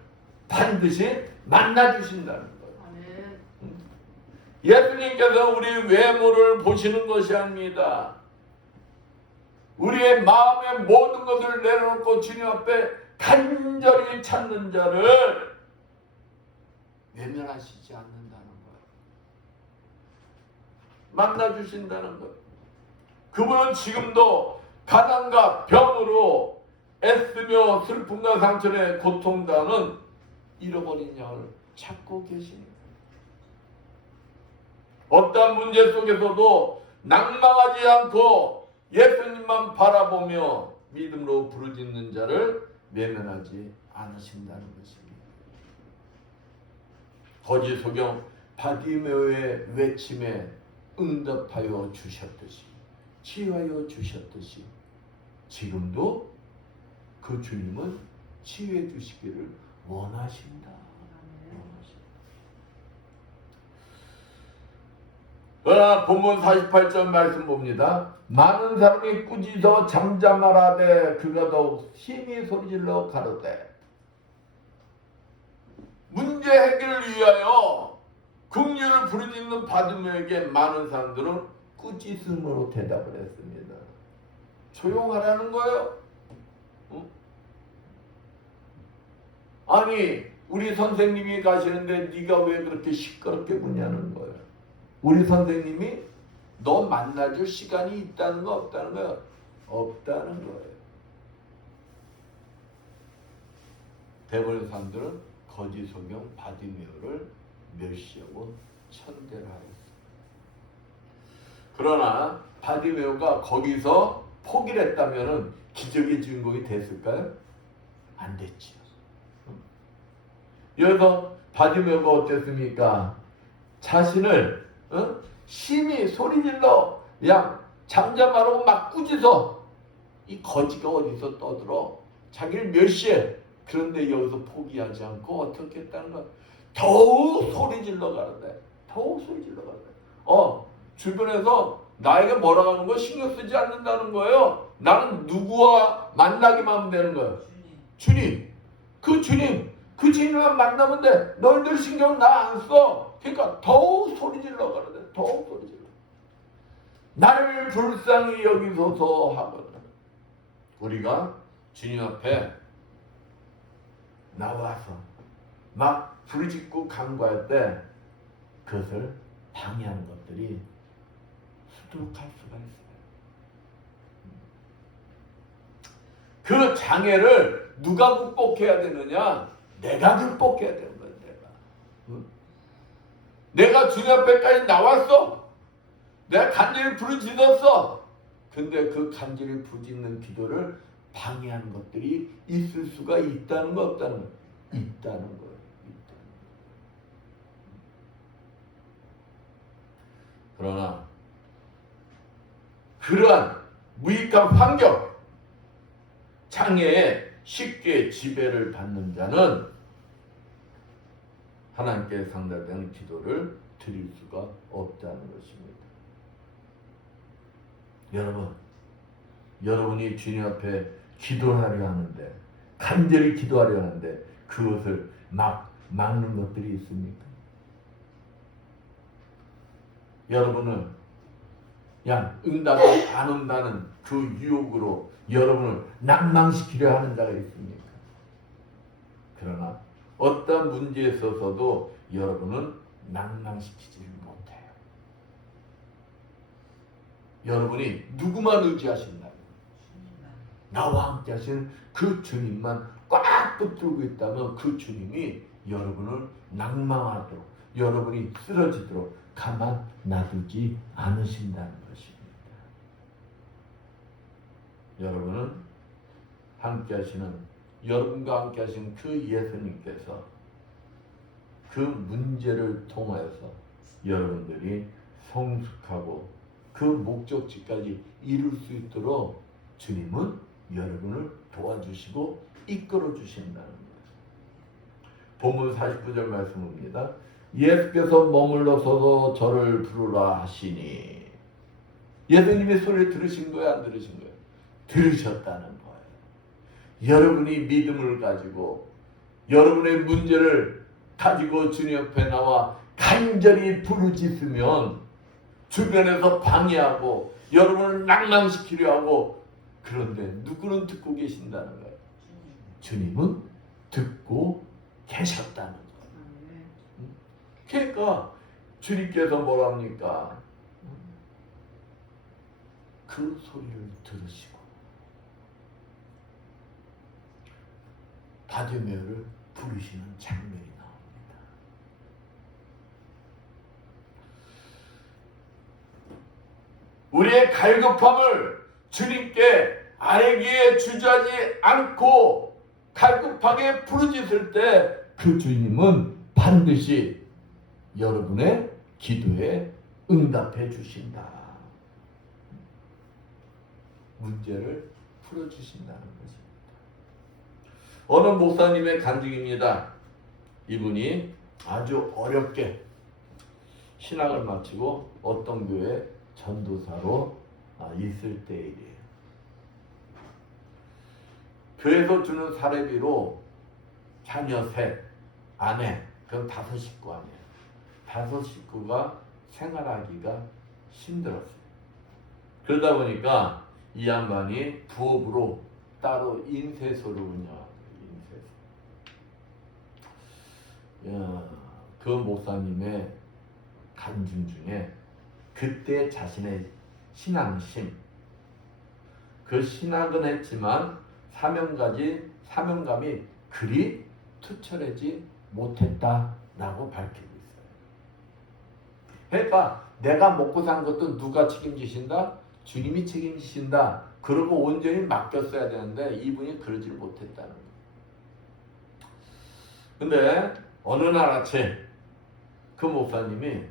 반드시 만나주신다는 거예요. 예수님께서 우리 외모를 보시는 것이 아닙니다. 우리의 마음의 모든 것을 내려놓고 주님 앞에 간절히 찾는 자를 외면하시지 않는다는 거예요. 만나주신다는 거예요. 그분은 지금도 가난과 병으로 애쓰며 슬픔과 상처에 고통당하는 잃어버린 양을 찾고 계십니다. 어떤 문제 속에서도 낭망하지 않고 예수님만 바라보며 믿음으로 부르짖는 자를 외면하지 않으신다는 것입니다. 거짓 소경 바디메오의 외침에 응답하여 주셨듯이 치유하여 주셨듯이 지금도 그 주님은 치유해 주시기를 원하신다. 그러나 본문 48절 말씀 봅니다. 많은 사람이 꾸짖어 잠잠하라되 그가 더욱 심히 소리질러 가로되 문제 해결을 위하여 긍휼을 부르짖는 바디메오에게 많은 사람들은 꾸짖음으로 대답을 했습니다. 조용하라는 거예요. 응? 아니 우리 선생님이 가시는데 네가 왜 그렇게 시끄럽게 묻냐는 거예요. 우리 선생님이 너 만나줄 시간이 있다는 거 없다는 거예요. 없다는 거예요. 대부분의 사람들은 거짓 성경 바디메오를 멸시하고 천대를 하였어요. 그러나 바디메오가 거기서 포기를 했다면 기적의 주인공이 됐을까요? 안 됐지요. 여기서 바디메오가 어땠습니까? 자신을 심히 소리질러 야 잠잠하라고 막 꾸짖어. 이 거지가 어디서 떠들어 자기를 멸시해. 그런데 여기서 포기하지 않고 어떻게 했다는 거야? 더욱 소리질러 가는데, 더욱 소리질러 가는데, 주변에서 나에게 뭐라고 하는 거 신경 쓰지 않는다는 거예요. 나는 누구와 만나기만 하면 되는 거예요. 주님. 그 주님, 그 주님만 만나면 돼. 너희들 신경 나 안 써. 그러니까 더욱 소리질러 가는데, 더욱 소리질러. 나를 불쌍히 여기소서 하거든. 우리가 주님 앞에 나와서 막 부르짖고 간구할 때 그것을 방해하는 것들이 수두룩할 수가 있어요. 그 장애를 누가 극복해야 되느냐? 내가 극복해야 되는 거야. 내가 주님 앞에까지 나왔어. 내가 간절히 부르짖었어. 근데 그 간절히 부르짖는 기도를 방해하는 것들이 있을 수가 있다는 거 없다는 거? 있다는 거예요. 그러나 그러한 무익한 환경, 장애에 쉽게 지배를 받는 자는 하나님께 상달되는 기도를 드릴 수가 없다는 것입니다. 여러분이 주님 앞에 기도하려 하는데, 간절히 기도하려 하는데 그것을 막는 것들이 있습니까? 여러분은 응답이 안 온다는 그 유혹으로 여러분을 낭망시키려 하는 자가 있습니까? 그러나 어떤 문제에 있어서도 여러분은 낭망시키지를 못해요. 여러분이 누구만 의지하신다면, 나와 함께 하시는 그 주님만 꽉 붙들고 있다면 그 주님이 여러분을 낭망하도록, 여러분이 쓰러지도록 가만 놔두지 않으신다는 것입니다. 여러분은 함께 하시는, 여러분과 함께 하신 그 예수님께서 그 문제를 통하여서 여러분들이 성숙하고 그 목적지까지 이룰 수 있도록 주님은 여러분을 도와주시고 이끌어 주신다는 거예요. 본문 49절 말씀입니다. 예수께서 머물러서도 저를 부르라 하시니. 예수님의 소리를 들으신 거예요? 안 들으신 거예요? 들으셨다는 거예요. 여러분이 믿음을 가지고 여러분의 문제를 가지고 주님 옆에 나와 간절히 부르짖으면 주변에서 방해하고 여러분을 낭망시키려 하고, 그런데 누구는 듣고 계신다는 거예요? 주님은 듣고 계셨다는 거예요. 그러니까 주님께서 뭐라 합니까? 그 소리를 들으시고 바디메오를 부르시는 장면이 나옵니다. 우리의 갈급함을 주님께 아뢰기에 주저하지 않고 갈급하게 부르짖을 때 그 주님은 반드시 여러분의 기도에 응답해 주신다. 문제를 풀어주신다는 것입니다. 어느 목사님의 간증입니다. 이분이 아주 어렵게 신학을 마치고 어떤 교회 전도사로 있을 때 일이에요. 교회에서 주는 사례비로 자녀 셋, 아내, 그럼 5식구 아니에요. 5식구가 생활하기가 힘들었어요. 그러다 보니까 이 양반이 부업으로 따로 인쇄소를 운영합니다. 인쇄소. 그 목사님의 간증 중에 그때 자신의 신앙심, 그 신학은 했지만 사명감이 그리 투철하지 못했다라고 밝히고 있어요. 그러니까 내가 먹고 산 것도 누가 책임지신다? 주님이 책임지신다. 그러고 온전히 맡겼어야 되는데 이분이 그러질 못했다는 거예요. 근데 어느 날 아침 그 목사님이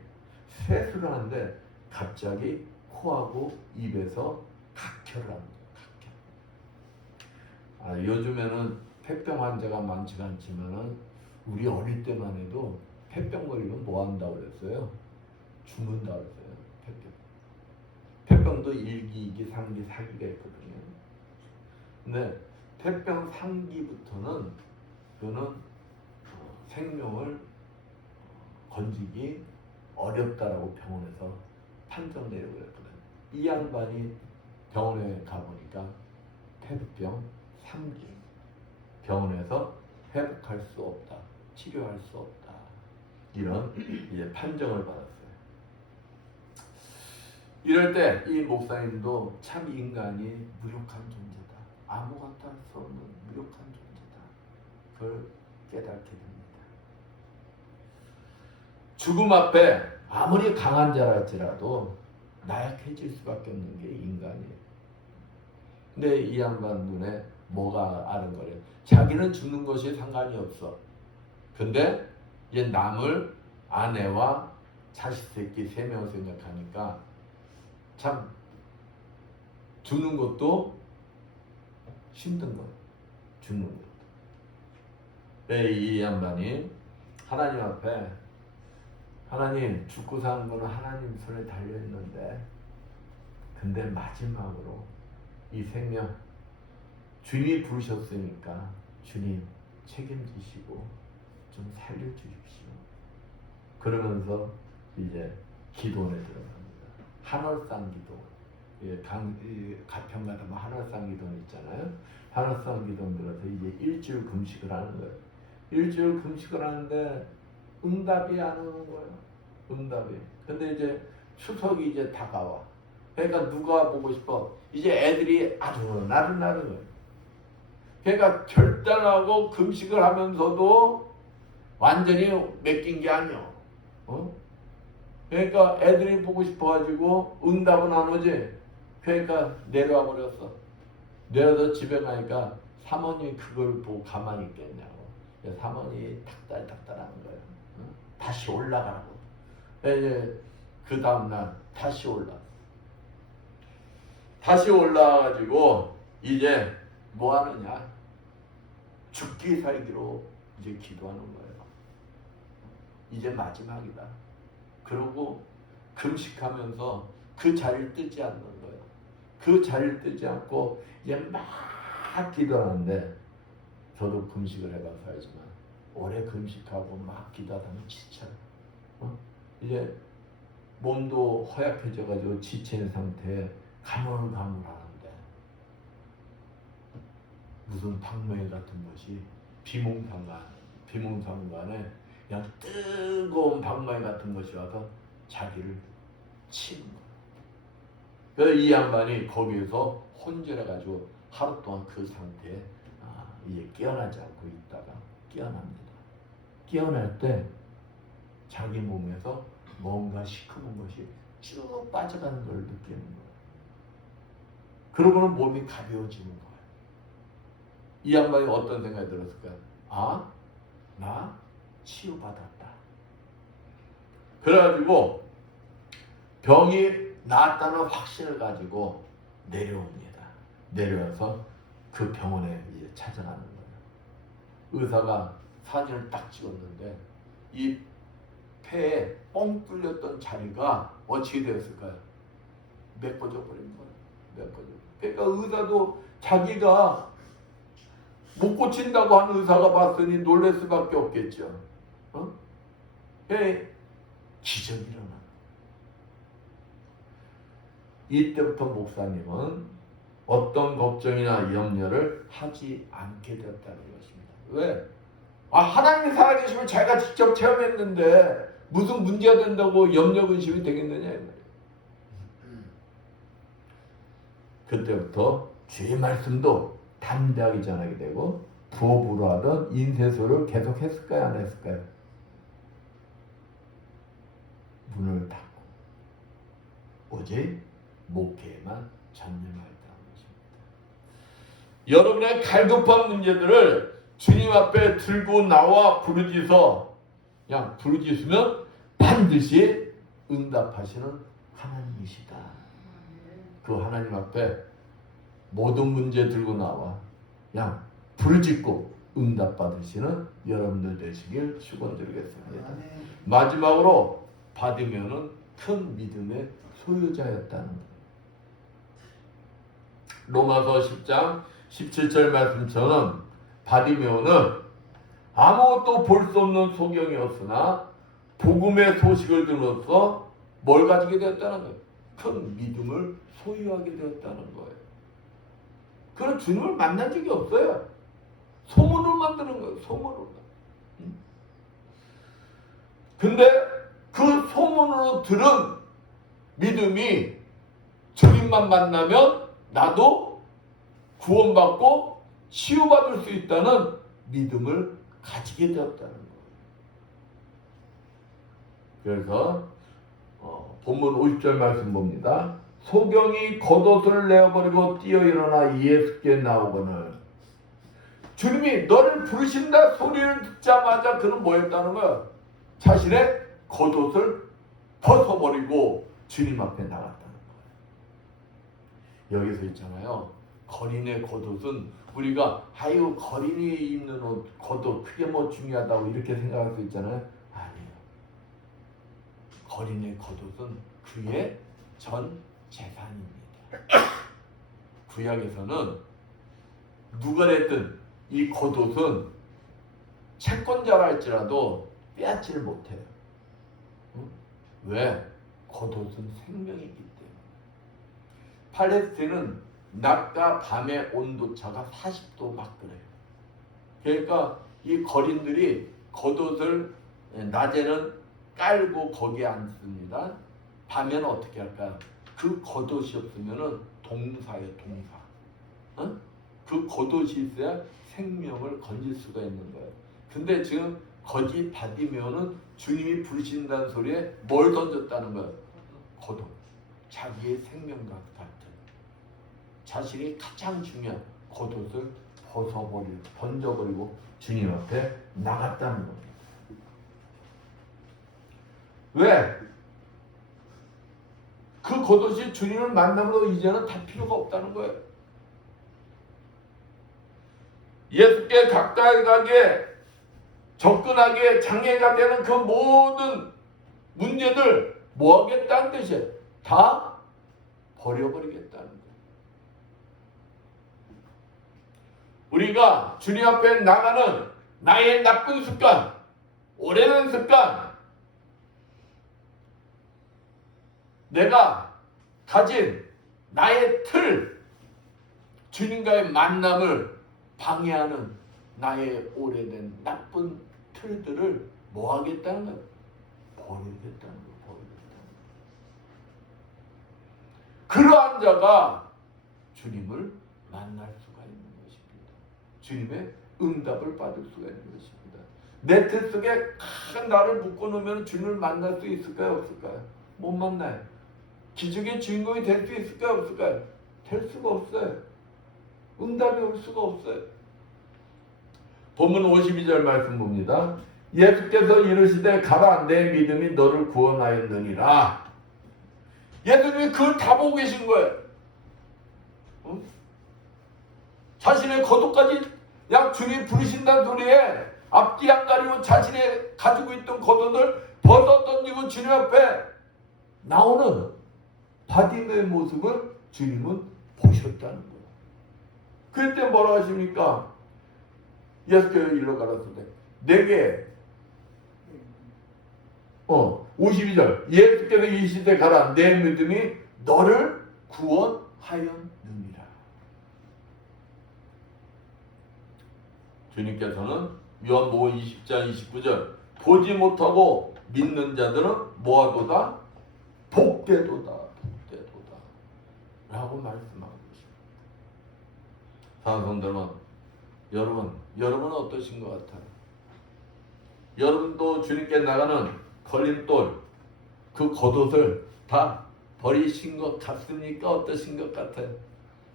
세수를 하는데 갑자기 코하고 입에서 각혈을 합니다. 요즘에는 폐병 환자가 많지가 않지만은 우리 어릴 때만 해도 폐병 걸리면 뭐 한다고 그랬어요? 죽는다고 그랬어요. 폐병도 1기, 2기, 3기, 4기가 있거든요. 근데 폐병 3기부터는 그거는 생명을 건지기 어렵다라고 병원에서 판정 내려고 그랬거든요. 이 양반이 병원에 가보니까 폐병 3기, 병원에서 회복할 수 없다, 치료할 수 없다, 이런 이제 판정을 받았어요. 이럴 때 이 목사님도 참 인간이 무력한 존재다, 아무것도 할 수 없는 무력한 존재다, 그걸 깨닫게 됩니다. 죽음 앞에 아무리 강한 자랄지라도 나약해질 수밖에 없는 게 인간이에요. 근데 이 양반 눈에 뭐가 아는 거래요? 자기는 죽는 것이 상관이 없어. 근데 이제 남을 아내와 자식 새끼 3명 생각하니까 참 죽는 것도 힘든 거예요. 죽는 것도. 이 양반이 하나님 앞에, 하나님, 죽고 사는 거는 하나님 손에 달려있는데 근데 마지막으로 이 생명 주님이 부르셨으니까 주님 책임지시고 좀 살려주십시오. 그러면서 이제 기도원에 들어갑니다. 한월상 기도. 가평 가다 한월상 기도 있잖아요. 한월상 기도 들어서 이제 일주일 금식을 하는 거예요. 일주일 금식을 하는데 응답이 안 오는 거예요. 응답이. 근데 이제 추석이 이제 다가와. 그러니까 누가 보고 싶어? 이제 애들이 아주 나른나른. 그러니까 결단하고 금식을 하면서도 완전히 맡긴 게 아니야. 그러니까 애들이 보고 싶어가지고 응답은 안 오지. 그러니까 내려와 버렸어. 내려서 집에 가니까 사모님이 그걸 보고 가만히 있겠냐고. 사모님이 탁달탁달하는 거예요. 다시 올라가라고. 이제 그 다음날 다시 올라와가지고 이제 뭐 하느냐? 죽기 살기로 이제 기도하는 거예요. 이제 마지막이다. 그러고 금식하면서 그 자리를 뜨지 않는 거예요. 그 자리를 뜨지 않고 이제 막 기도하는데, 저도 금식을 해봐서 알지만 오래 금식하고 막 기도하다 보면 지쳐요. 이제 몸도 허약해져가지고 지친 상태에 가물가물하는데 무슨 방망이 같은 것이 비몽사몽간에 그냥 뜨거운 방망이 같은 것이 와서 자기를 치는 거예요. 그래서 이 양반이 거기에서 혼절해가지고 하루 동안 그 상태에 이제 깨어나지 않고 있다가 깨어납니다. 깨어날 때 자기 몸에서 뭔가 시커먼 것이 쭉 빠져가는 걸 느끼는 거예요. 그러고는 몸이 가벼워지는 거예요. 이 양반이 어떤 생각이 들었을까요? 나 치유받았다. 그래가지고 병이 나았다는 확신을 가지고 내려옵니다. 내려와서 그 병원에 이제 찾아가는 거예요. 의사가 사진을 딱 찍었는데 이 폐에 뻥 뚫렸던 자리가 어떻게 되었을까요? 메꿔져 버린 거예요. 그러니까 의사도 자기가 못 고친다고 하는 의사가 봤으니 놀랄 수밖에 없겠죠. 기적이 일어나. 이때부터 목사님은 어떤 걱정이나 염려를 하지 않게 되었다는 것입니다. 왜? 하나님이 살아계시면 자기가 직접 체험했는데 무슨 문제가 된다고 염려 근심이 되겠느냐 이 말이에요. 그때부터 주의 말씀도 담대하게 전하게 되고 부업으로 하던 인쇄소를 계속 했을까요? 안 했을까요? 문을 닫고 오직 목회에만 전념하였다는 것입니다. 여러분의 갈급한 문제들을 주님 앞에 들고 나와 부르짖어 그냥 부르짖으면 반드시 응답하시는 하나님이시다. 그 하나님 앞에 모든 문제 들고 나와 그냥 부르짖고 응답받으시는 여러분들 되시길 축원드리겠습니다. 마지막으로 바디메오는 큰 믿음의 소유자였다는 것. 로마서 10장 17절 말씀처럼 바디메오는 아무것도 볼 수 없는 소경이었으나 복음의 소식을 들어서 뭘 가지게 되었다는 거예요? 큰 믿음을 소유하게 되었다는 거예요. 그런 주님을 만난 적이 없어요. 소문을만 들은 거예요. 소문으로. 근데 그 소문으로 들은 믿음이 주님만 만나면 나도 구원받고 치유받을 수 있다는 믿음을 가지게 되었다는 거예요. 그래서 본문 50절 말씀 봅니다. 소경이 겉옷을 내어버리고 뛰어 일어나 예수께 나오거늘 주님이 너를 부르신다 소리를 듣자마자 그는 뭐 했다는 거야? 자신의 겉옷을 벗어버리고 주님 앞에 나갔다는 거예요. 여기서 있잖아요. 거린의 겉옷은 우리가 아이고 거린이 입는 옷, 겉옷 그게 뭐 중요하다고 이렇게 생각할 수 있잖아요. 아니에요. 거린의 겉옷은 그의 전 재산입니다. 구약에서는 누가 됐든 이 겉옷은 채권자라 할지라도 빼앗지를 못해요. 응? 왜? 겉옷은 생명이기 때문에. 팔레스틴은 낮과 밤의 온도차가 40도 막 그래요. 그러니까 이 거린들이 겉옷을 낮에는 깔고 거기에 앉습니다. 밤에는 어떻게 할까요? 그 겉옷이 없으면은 동사예요, 동사. 어? 그 겉옷이 있어야 생명을 건질 수가 있는 거예요. 근데 지금 거지 바디메오는 주님이 부르신다는 소리에 뭘 던졌다는 거예요? 겉옷. 자기의 생명과 같은 자신이 가장 중요한 겉옷을 벗어버리고 던져버리고 주님 앞에 나갔다는 겁니다. 왜? 그 겉옷이 주님을 만남으로 이제는 다 필요가 없다는 거예요. 예수께 가까이 가게 접근하기에 장애가 되는 그 모든 문제들 뭐 하겠다는 뜻이에요? 다 버려버리겠다는 거예요. 우리가 주님 앞에 나가는 나의 나쁜 습관, 오래된 습관, 내가 가진 나의 틀, 주님과의 만남을 방해하는 나의 오래된 나쁜 틀들을 뭐 하겠다는 거예요? 버리겠다는 거예요. 그러한 자가 주님을 만날 수가 있는 것입니다. 주님의 응답을 받을 수가 있는 것입니다. 내 틀 속에 큰 나를 묶어놓으면 주님을 만날 수 있을까요? 없을까요? 못 만나요. 기적의 주인공이 될 수 있을까요? 없을까요? 될 수가 없어요. 응답이 올 수가 없어요. 본문 52절 말씀 봅니다. 예수께서 이르시되 가라 내 믿음이 너를 구원하였느니라. 예수님이 그걸 다 보고 계신 거예요. 응? 자신의 겉옷까지 약 주님이 부르신다는 소리에 앞뒤 안 가리고 자신의 가지고 있던 겉옷을 벗어 던지고 주님 앞에 나오는 바디메오의 모습을 주님은 보셨다는 거예요. 그때 뭐라 하십니까? 예수께서 일로 가라사대 내게 52절 예수께서 이 시대 가라 내 믿음이 너를 구원하였느니라. 주님께서는 요한복음 20장 29절 보지 못하고 믿는 자들은 뭐하도다? 복되도다. 복되도다 라고 말씀하고 있습니다. 사성들은 여러분은 어떠신 것 같아요? 여러분도 주님께 나가는 걸림돌, 그 겉옷을 다 버리신 것 같습니까? 어떠신 것 같아요?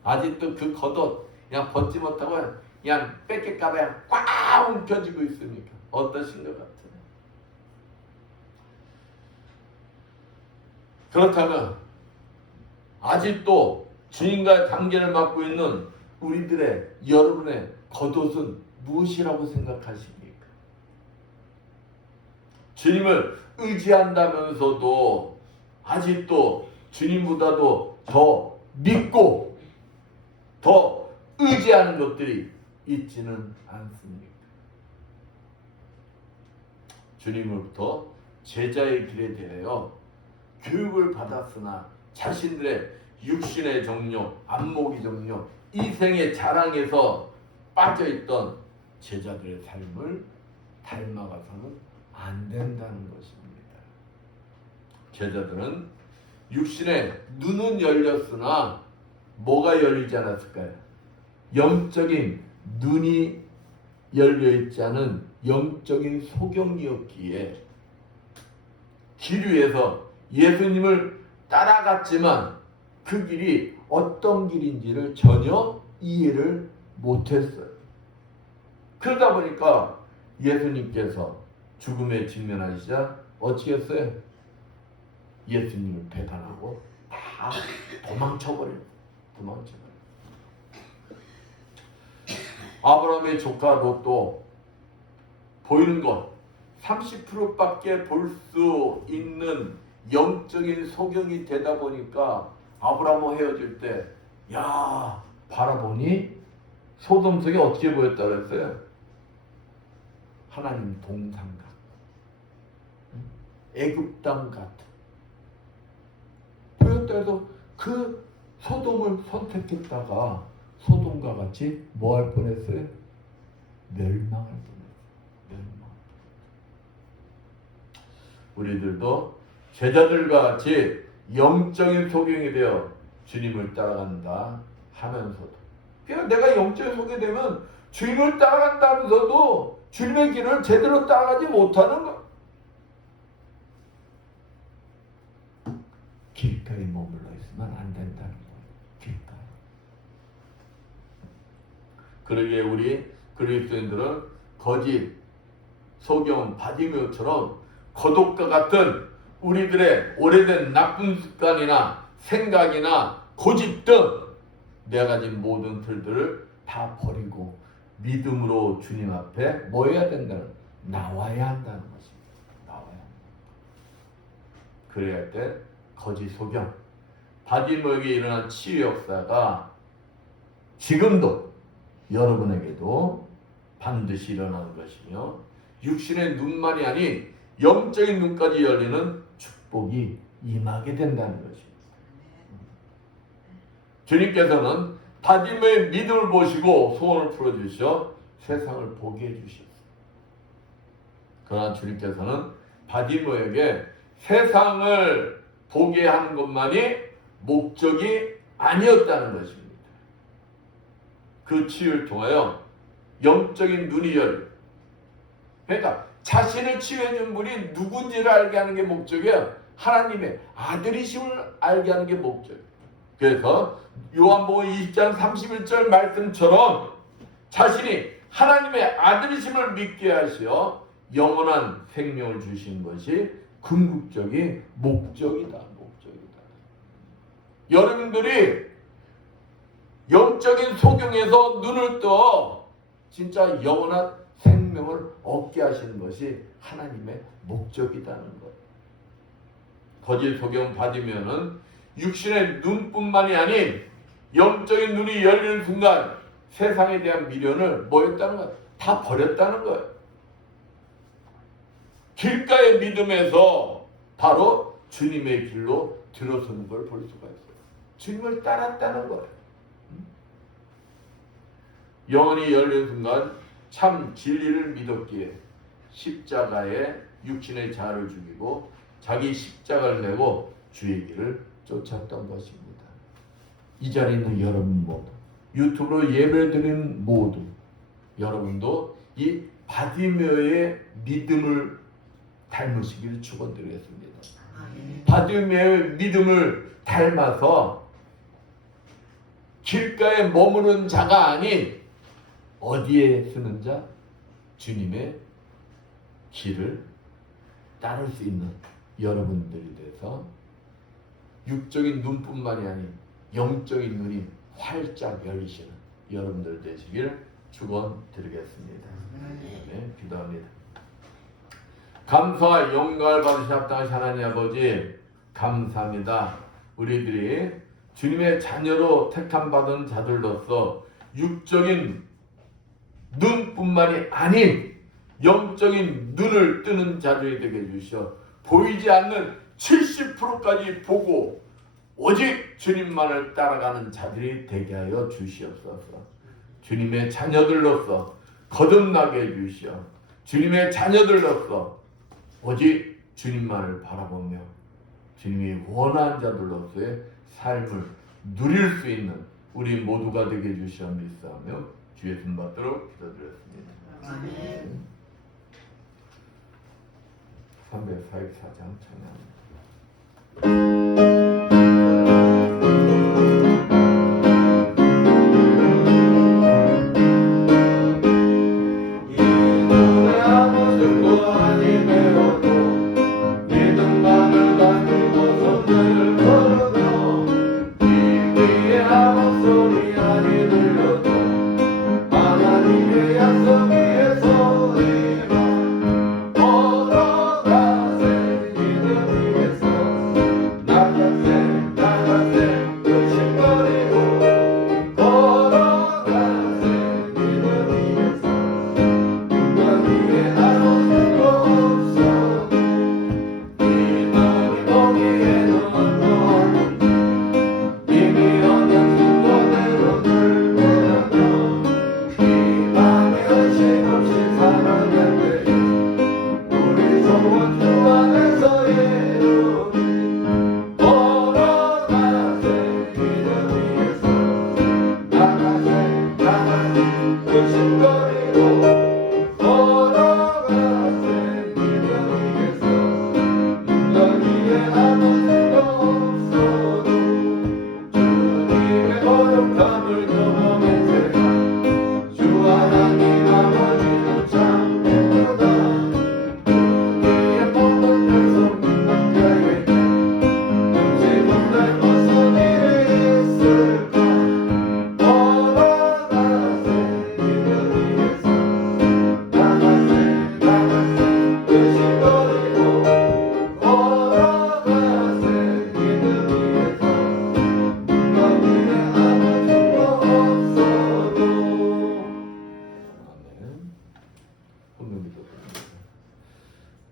아직도 그 겉옷 그냥 벗지 못하고 그냥 뺏길까 봐 꽉 움켜쥐고 있습니까? 어떠신 것 같아요? 그렇다면 아직도 주님과의 관계를 맡고 있는 여러분의 겉옷은 무엇이라고 생각하십니까? 주님을 의지한다면서도 아직도 주님보다도 더 믿고 더 의지하는 것들이 있지는 않습니까? 주님으로부터 제자의 길에 대하여 교육을 받았으나 자신들의 육신의 정욕, 안목의 정욕, 이생의 자랑에서 빠져있던 제자들의 삶을 닮아가서는 안 된다는 것입니다. 제자들은 육신의 눈은 열렸으나 뭐가 열리지 않았을까요? 영적인 눈이 열려있지 않은 영적인 소경이었기에 길 위에서 예수님을 따라갔지만 그 길이 어떤 길인지를 전혀 이해를 못했어요. 그러다 보니까 예수님께서 죽음에 직면하시자 어떻게 했어요? 예수님을 배반하고 다 도망쳐버려요. 아브라함의 조카 롯도 보이는 것 30%밖에 볼 수 있는 영적인 소경이 되다 보니까 아브라함과 헤어질 때 바라보니 소돔성이 어떻게 보였다 그랬어요? 하나님 동상 같고 애굽 땅 같은 보였다 해서 그 소돔을 선택했다가 소돔과 같이 뭐 할 뻔했어요? 멸망할 뻔했어요. 우리들도 제자들과 같이 영적인 소경이 되어 주님을 따라간다 하면서도 그러니까 내가 영적인 소경이 되면 주님을 따라간다면서도 주님의 길을 제대로 따라가지 못하는 것, 길가에 머물러 있으면 안 된다는 거예요. 길가에. 그러기에 우리 그리스도인들은 거짓 소경 바디메오처럼 거독과 같은 우리들의 오래된 나쁜 습관이나 생각이나 고집 등 내가 가진 모든 틀들을 다 버리고 믿음으로 주님 앞에 뭐 해야 된다는, 나와야 한다는 것입니다. 나와야 한다. 그래야 할 때 거짓 소경 바디메오에게 일어난 치유 역사가 지금도 여러분에게도 반드시 일어나는 것이며 육신의 눈만이 아닌 영적인 눈까지 열리는 축복이 임하게 된다는 것입니다. 주님께서는 바디메오의 믿음을 보시고 소원을 풀어주셔 세상을 보게 해주셨습니다. 그러나 주님께서는 바디메오에게 세상을 보게 하는 것만이 목적이 아니었다는 것입니다. 그 치유를 통하여 영적인 눈이 열려. 그러니까 자신을 치유해 준 분이 누군지를 알게 하는 게 목적이야. 하나님의 아들이심을 알게 하는 게 목적이야. 그래서 요한복음 20장 31절 말씀처럼 자신이 하나님의 아들이심을 믿게 하시어 영원한 생명을 주신 것이 궁극적인 목적이다. 여러분들이 영적인 소경에서 눈을 떠 진짜 영원한 생명을 얻게 하시는 것이 하나님의 목적이라는 것. 거짓 소경 받으면은 육신의 눈뿐만이 아닌 영적인 눈이 열리는 순간 세상에 대한 미련을 뭐였다는 거야? 다 버렸다는 거예요. 길가의 믿음에서 바로 주님의 길로 들어서는 걸 볼 수가 있어요. 주님을 따랐다는 거예요. 영혼이 열린 순간 참 진리를 믿었기에 십자가에 육신의 자아를 죽이고 자기 십자가를 메고 주의 길을 쫓았던 것입니다. 이 자리에 있는 여러분 모두 유튜브로 예배드린 모두 여러분도 이 바디메오의 믿음을 닮으시기를 축원드리겠습니다. 바디메오의 믿음을 닮아서 길가에 머무는 자가 아닌 어디에 쓰는 자? 주님의 길을 따를 수 있는 여러분들이 돼서 육적인 눈뿐만이 아닌 영적인 눈이 활짝 열리시는 여러분들 되시길 축원드리겠습니다. 네, 기도합니다. 감사와 영광을 받으신 합당하신 하나님 아버지 감사합니다. 우리들이 주님의 자녀로 택함받은 자들로서 육적인 눈뿐만이 아닌 영적인 눈을 뜨는 자들이 되게 해주시어 보이지 않는 70%까지 보고 오직 주님만을 따라가는 자들이 되게 하여 주시옵소서. 주님의 자녀들로서 거듭나게 해주시어 주님의 자녀들로서 오직 주님만을 바라보며 주님이 원하는 자들로서의 삶을 누릴 수 있는 우리 모두가 되게 해주시어 믿사하며 주의 품 받도록 기도드렸습니다. 아멘. 344장 찬양합니다.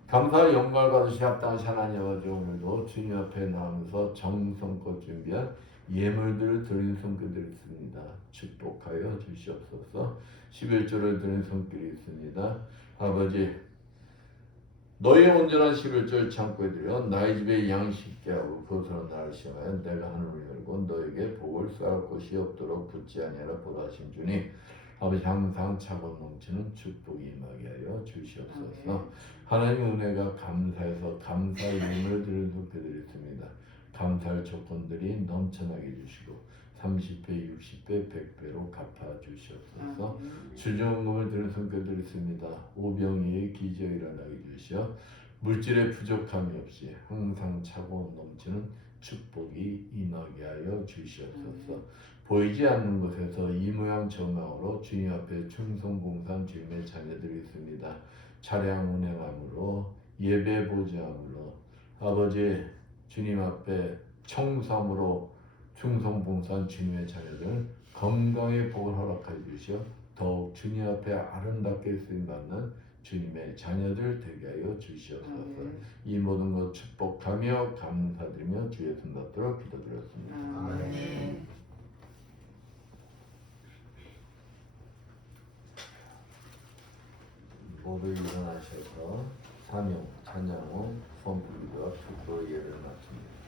감사와 영광을 받으시 합당하신 하나님 아버지 오늘도 주님 앞에 나오면서 정성껏 준비한 예물들을 드리는 손길들이 있습니다. 축복하여 주시옵소서. 11조를 드리는 손길이 있습니다. 아버지 너의 온전한 11조를 창고에 들여 나의 집에 양식게 하고 그것으로 나를 시험하여 내가 하늘을 열고 너에게 복을 쌓을 곳이 없도록 붙지 아니하라 보다하신 주님 아버지 항상 차고 넘치는 축복이 임하게 하여 주시옵소서. 하나님의 은혜가 감사해서 감사의 예물을 드리는 손길드렸습니다. 감사할 조건들이 넘쳐나게 해주시고 30배, 60배, 100배로 갚아 주시옵소서. 주정금을 드리는 손길드렸습니다. 오병이의 기적이 일어나게 해주시어 물질의 부족함이 없이 항상 차고 넘치는 축복이 임하게 하여 주시옵소서. 보이지 않는 곳에서 이 모양 저 모양으로 주님 앞에 충성봉사한 주님의 자녀들이 있습니다. 차량 운행함으로 예배 보좌함으로 아버지 주님 앞에 청삼으로 충성봉사한 주님의 자녀들 건강의 복을 허락하여 주시어 더욱 주님 앞에 아름답게 쓰임받는 주님의 자녀들 되게 하여 주시옵소서. 이 모든 것 축복하며 감사드리며 주의 손 받도록 기도드렸습니다. 아멘. 모두 일어나셔서 사명, 찬양 후 선불기도와 축도 예배를 마칩니다.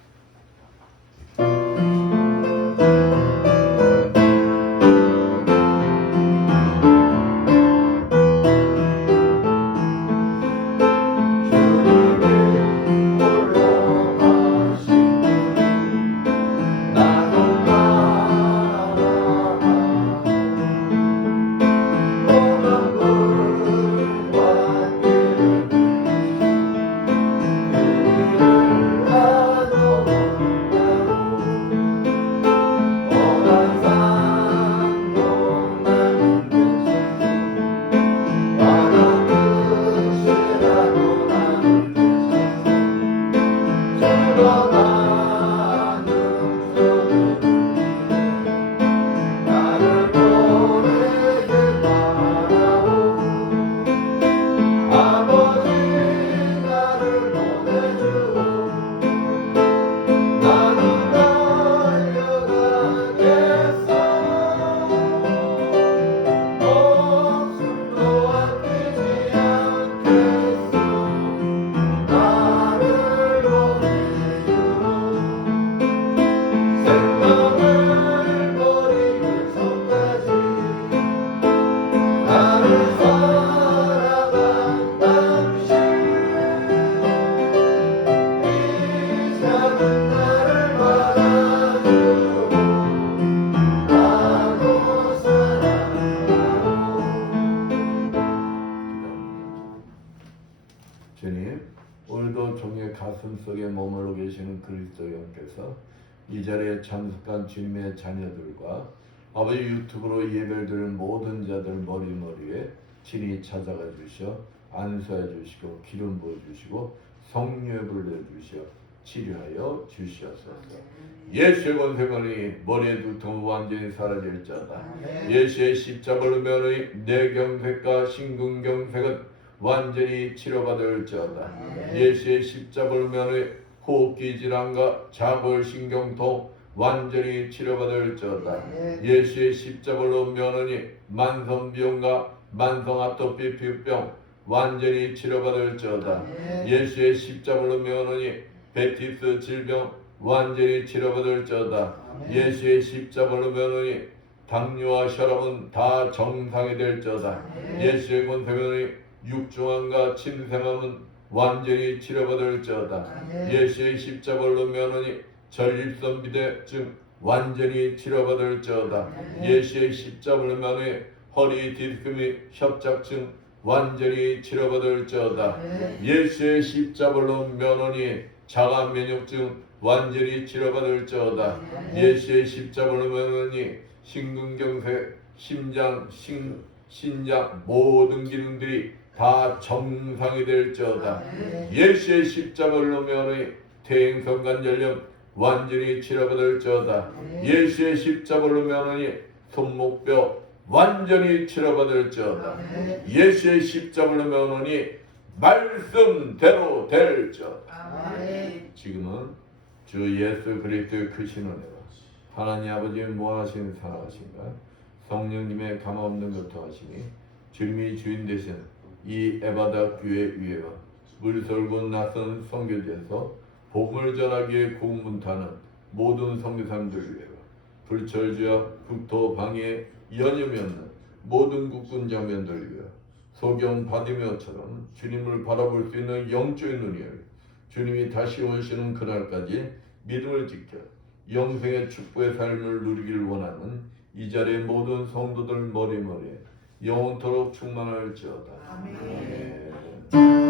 그리스도 영께서 이 자리에 참석한 주님의 자녀들과 아버지 유튜브로 예배드릴 모든 자들 머리머리에 친히 찾아가 주셔 안수해 주시고 기름 부어 주시고 성령의 불을 주시어 치료하여 주시옵소서. 예수의 권세만이 머리의 두통 완전히 사라질 자다. 예수의 십자가로 면의 뇌경색과 심근경색은 완전히 치료받을 자다. 예수의 십자가로 면의 호흡기 질환과 자골신경통 완전히 치료받을 자다. 예수의 십자가로 면허니 만성비용과 만성아토피 피부병 완전히 치료받을 자다. 예수의 십자가로 면허니 베티스 질병 완전히 치료받을 자다. 예수의 십자가로 면허니 당뇨와 혈압은 다 정상이 될 자다. 예수의 권세면이 육중암과 침생암은 완전히 치료받을 자다. 예수의 십자가로 면허니 전립선 비대증 완전히 치료받을 자다. 예수의 십자가로 면허니 허리 디스크 및 협착증 완전히 치료받을 자다. 예수의 십자가로 면허니 자가 면역증 완전히 치료받을 자다. 예수의 십자가로 면허니 심근경색, 심장, 신장 모든 기능들이 다 정상이 될 자다. 예수의 십자가로 면허니 퇴행성관절염 완전히 치료받을 자다. 예수의 십자가로 면허니 손목뼈 완전히 치료받을 자다. 예수의 십자가로 면허니 말씀대로 될 자다. 지금은 주 예수 그리스도의 크신 은혜와 하나님 아버지의 무한하신 사랑하신가 성령님의 감없는 교통하심이 주님이 주인 되신 이 에바다 교회 위에와 물설고 낯선 선교지에서 복음을 전하기에 고문타는 모든 선교사님들 위에와 불철주야 국토 방해 연임이 없는 모든 국군 장면들 위에 소경 바디메어처럼 주님을 바라볼 수 있는 영적인 눈이여 주님이 다시 오시는 그날까지 믿음을 지켜 영생의 축복의 삶을 누리기를 원하는 이 자리의 모든 성도들 머리머리에 영원토록 충만할지어다. 아멘.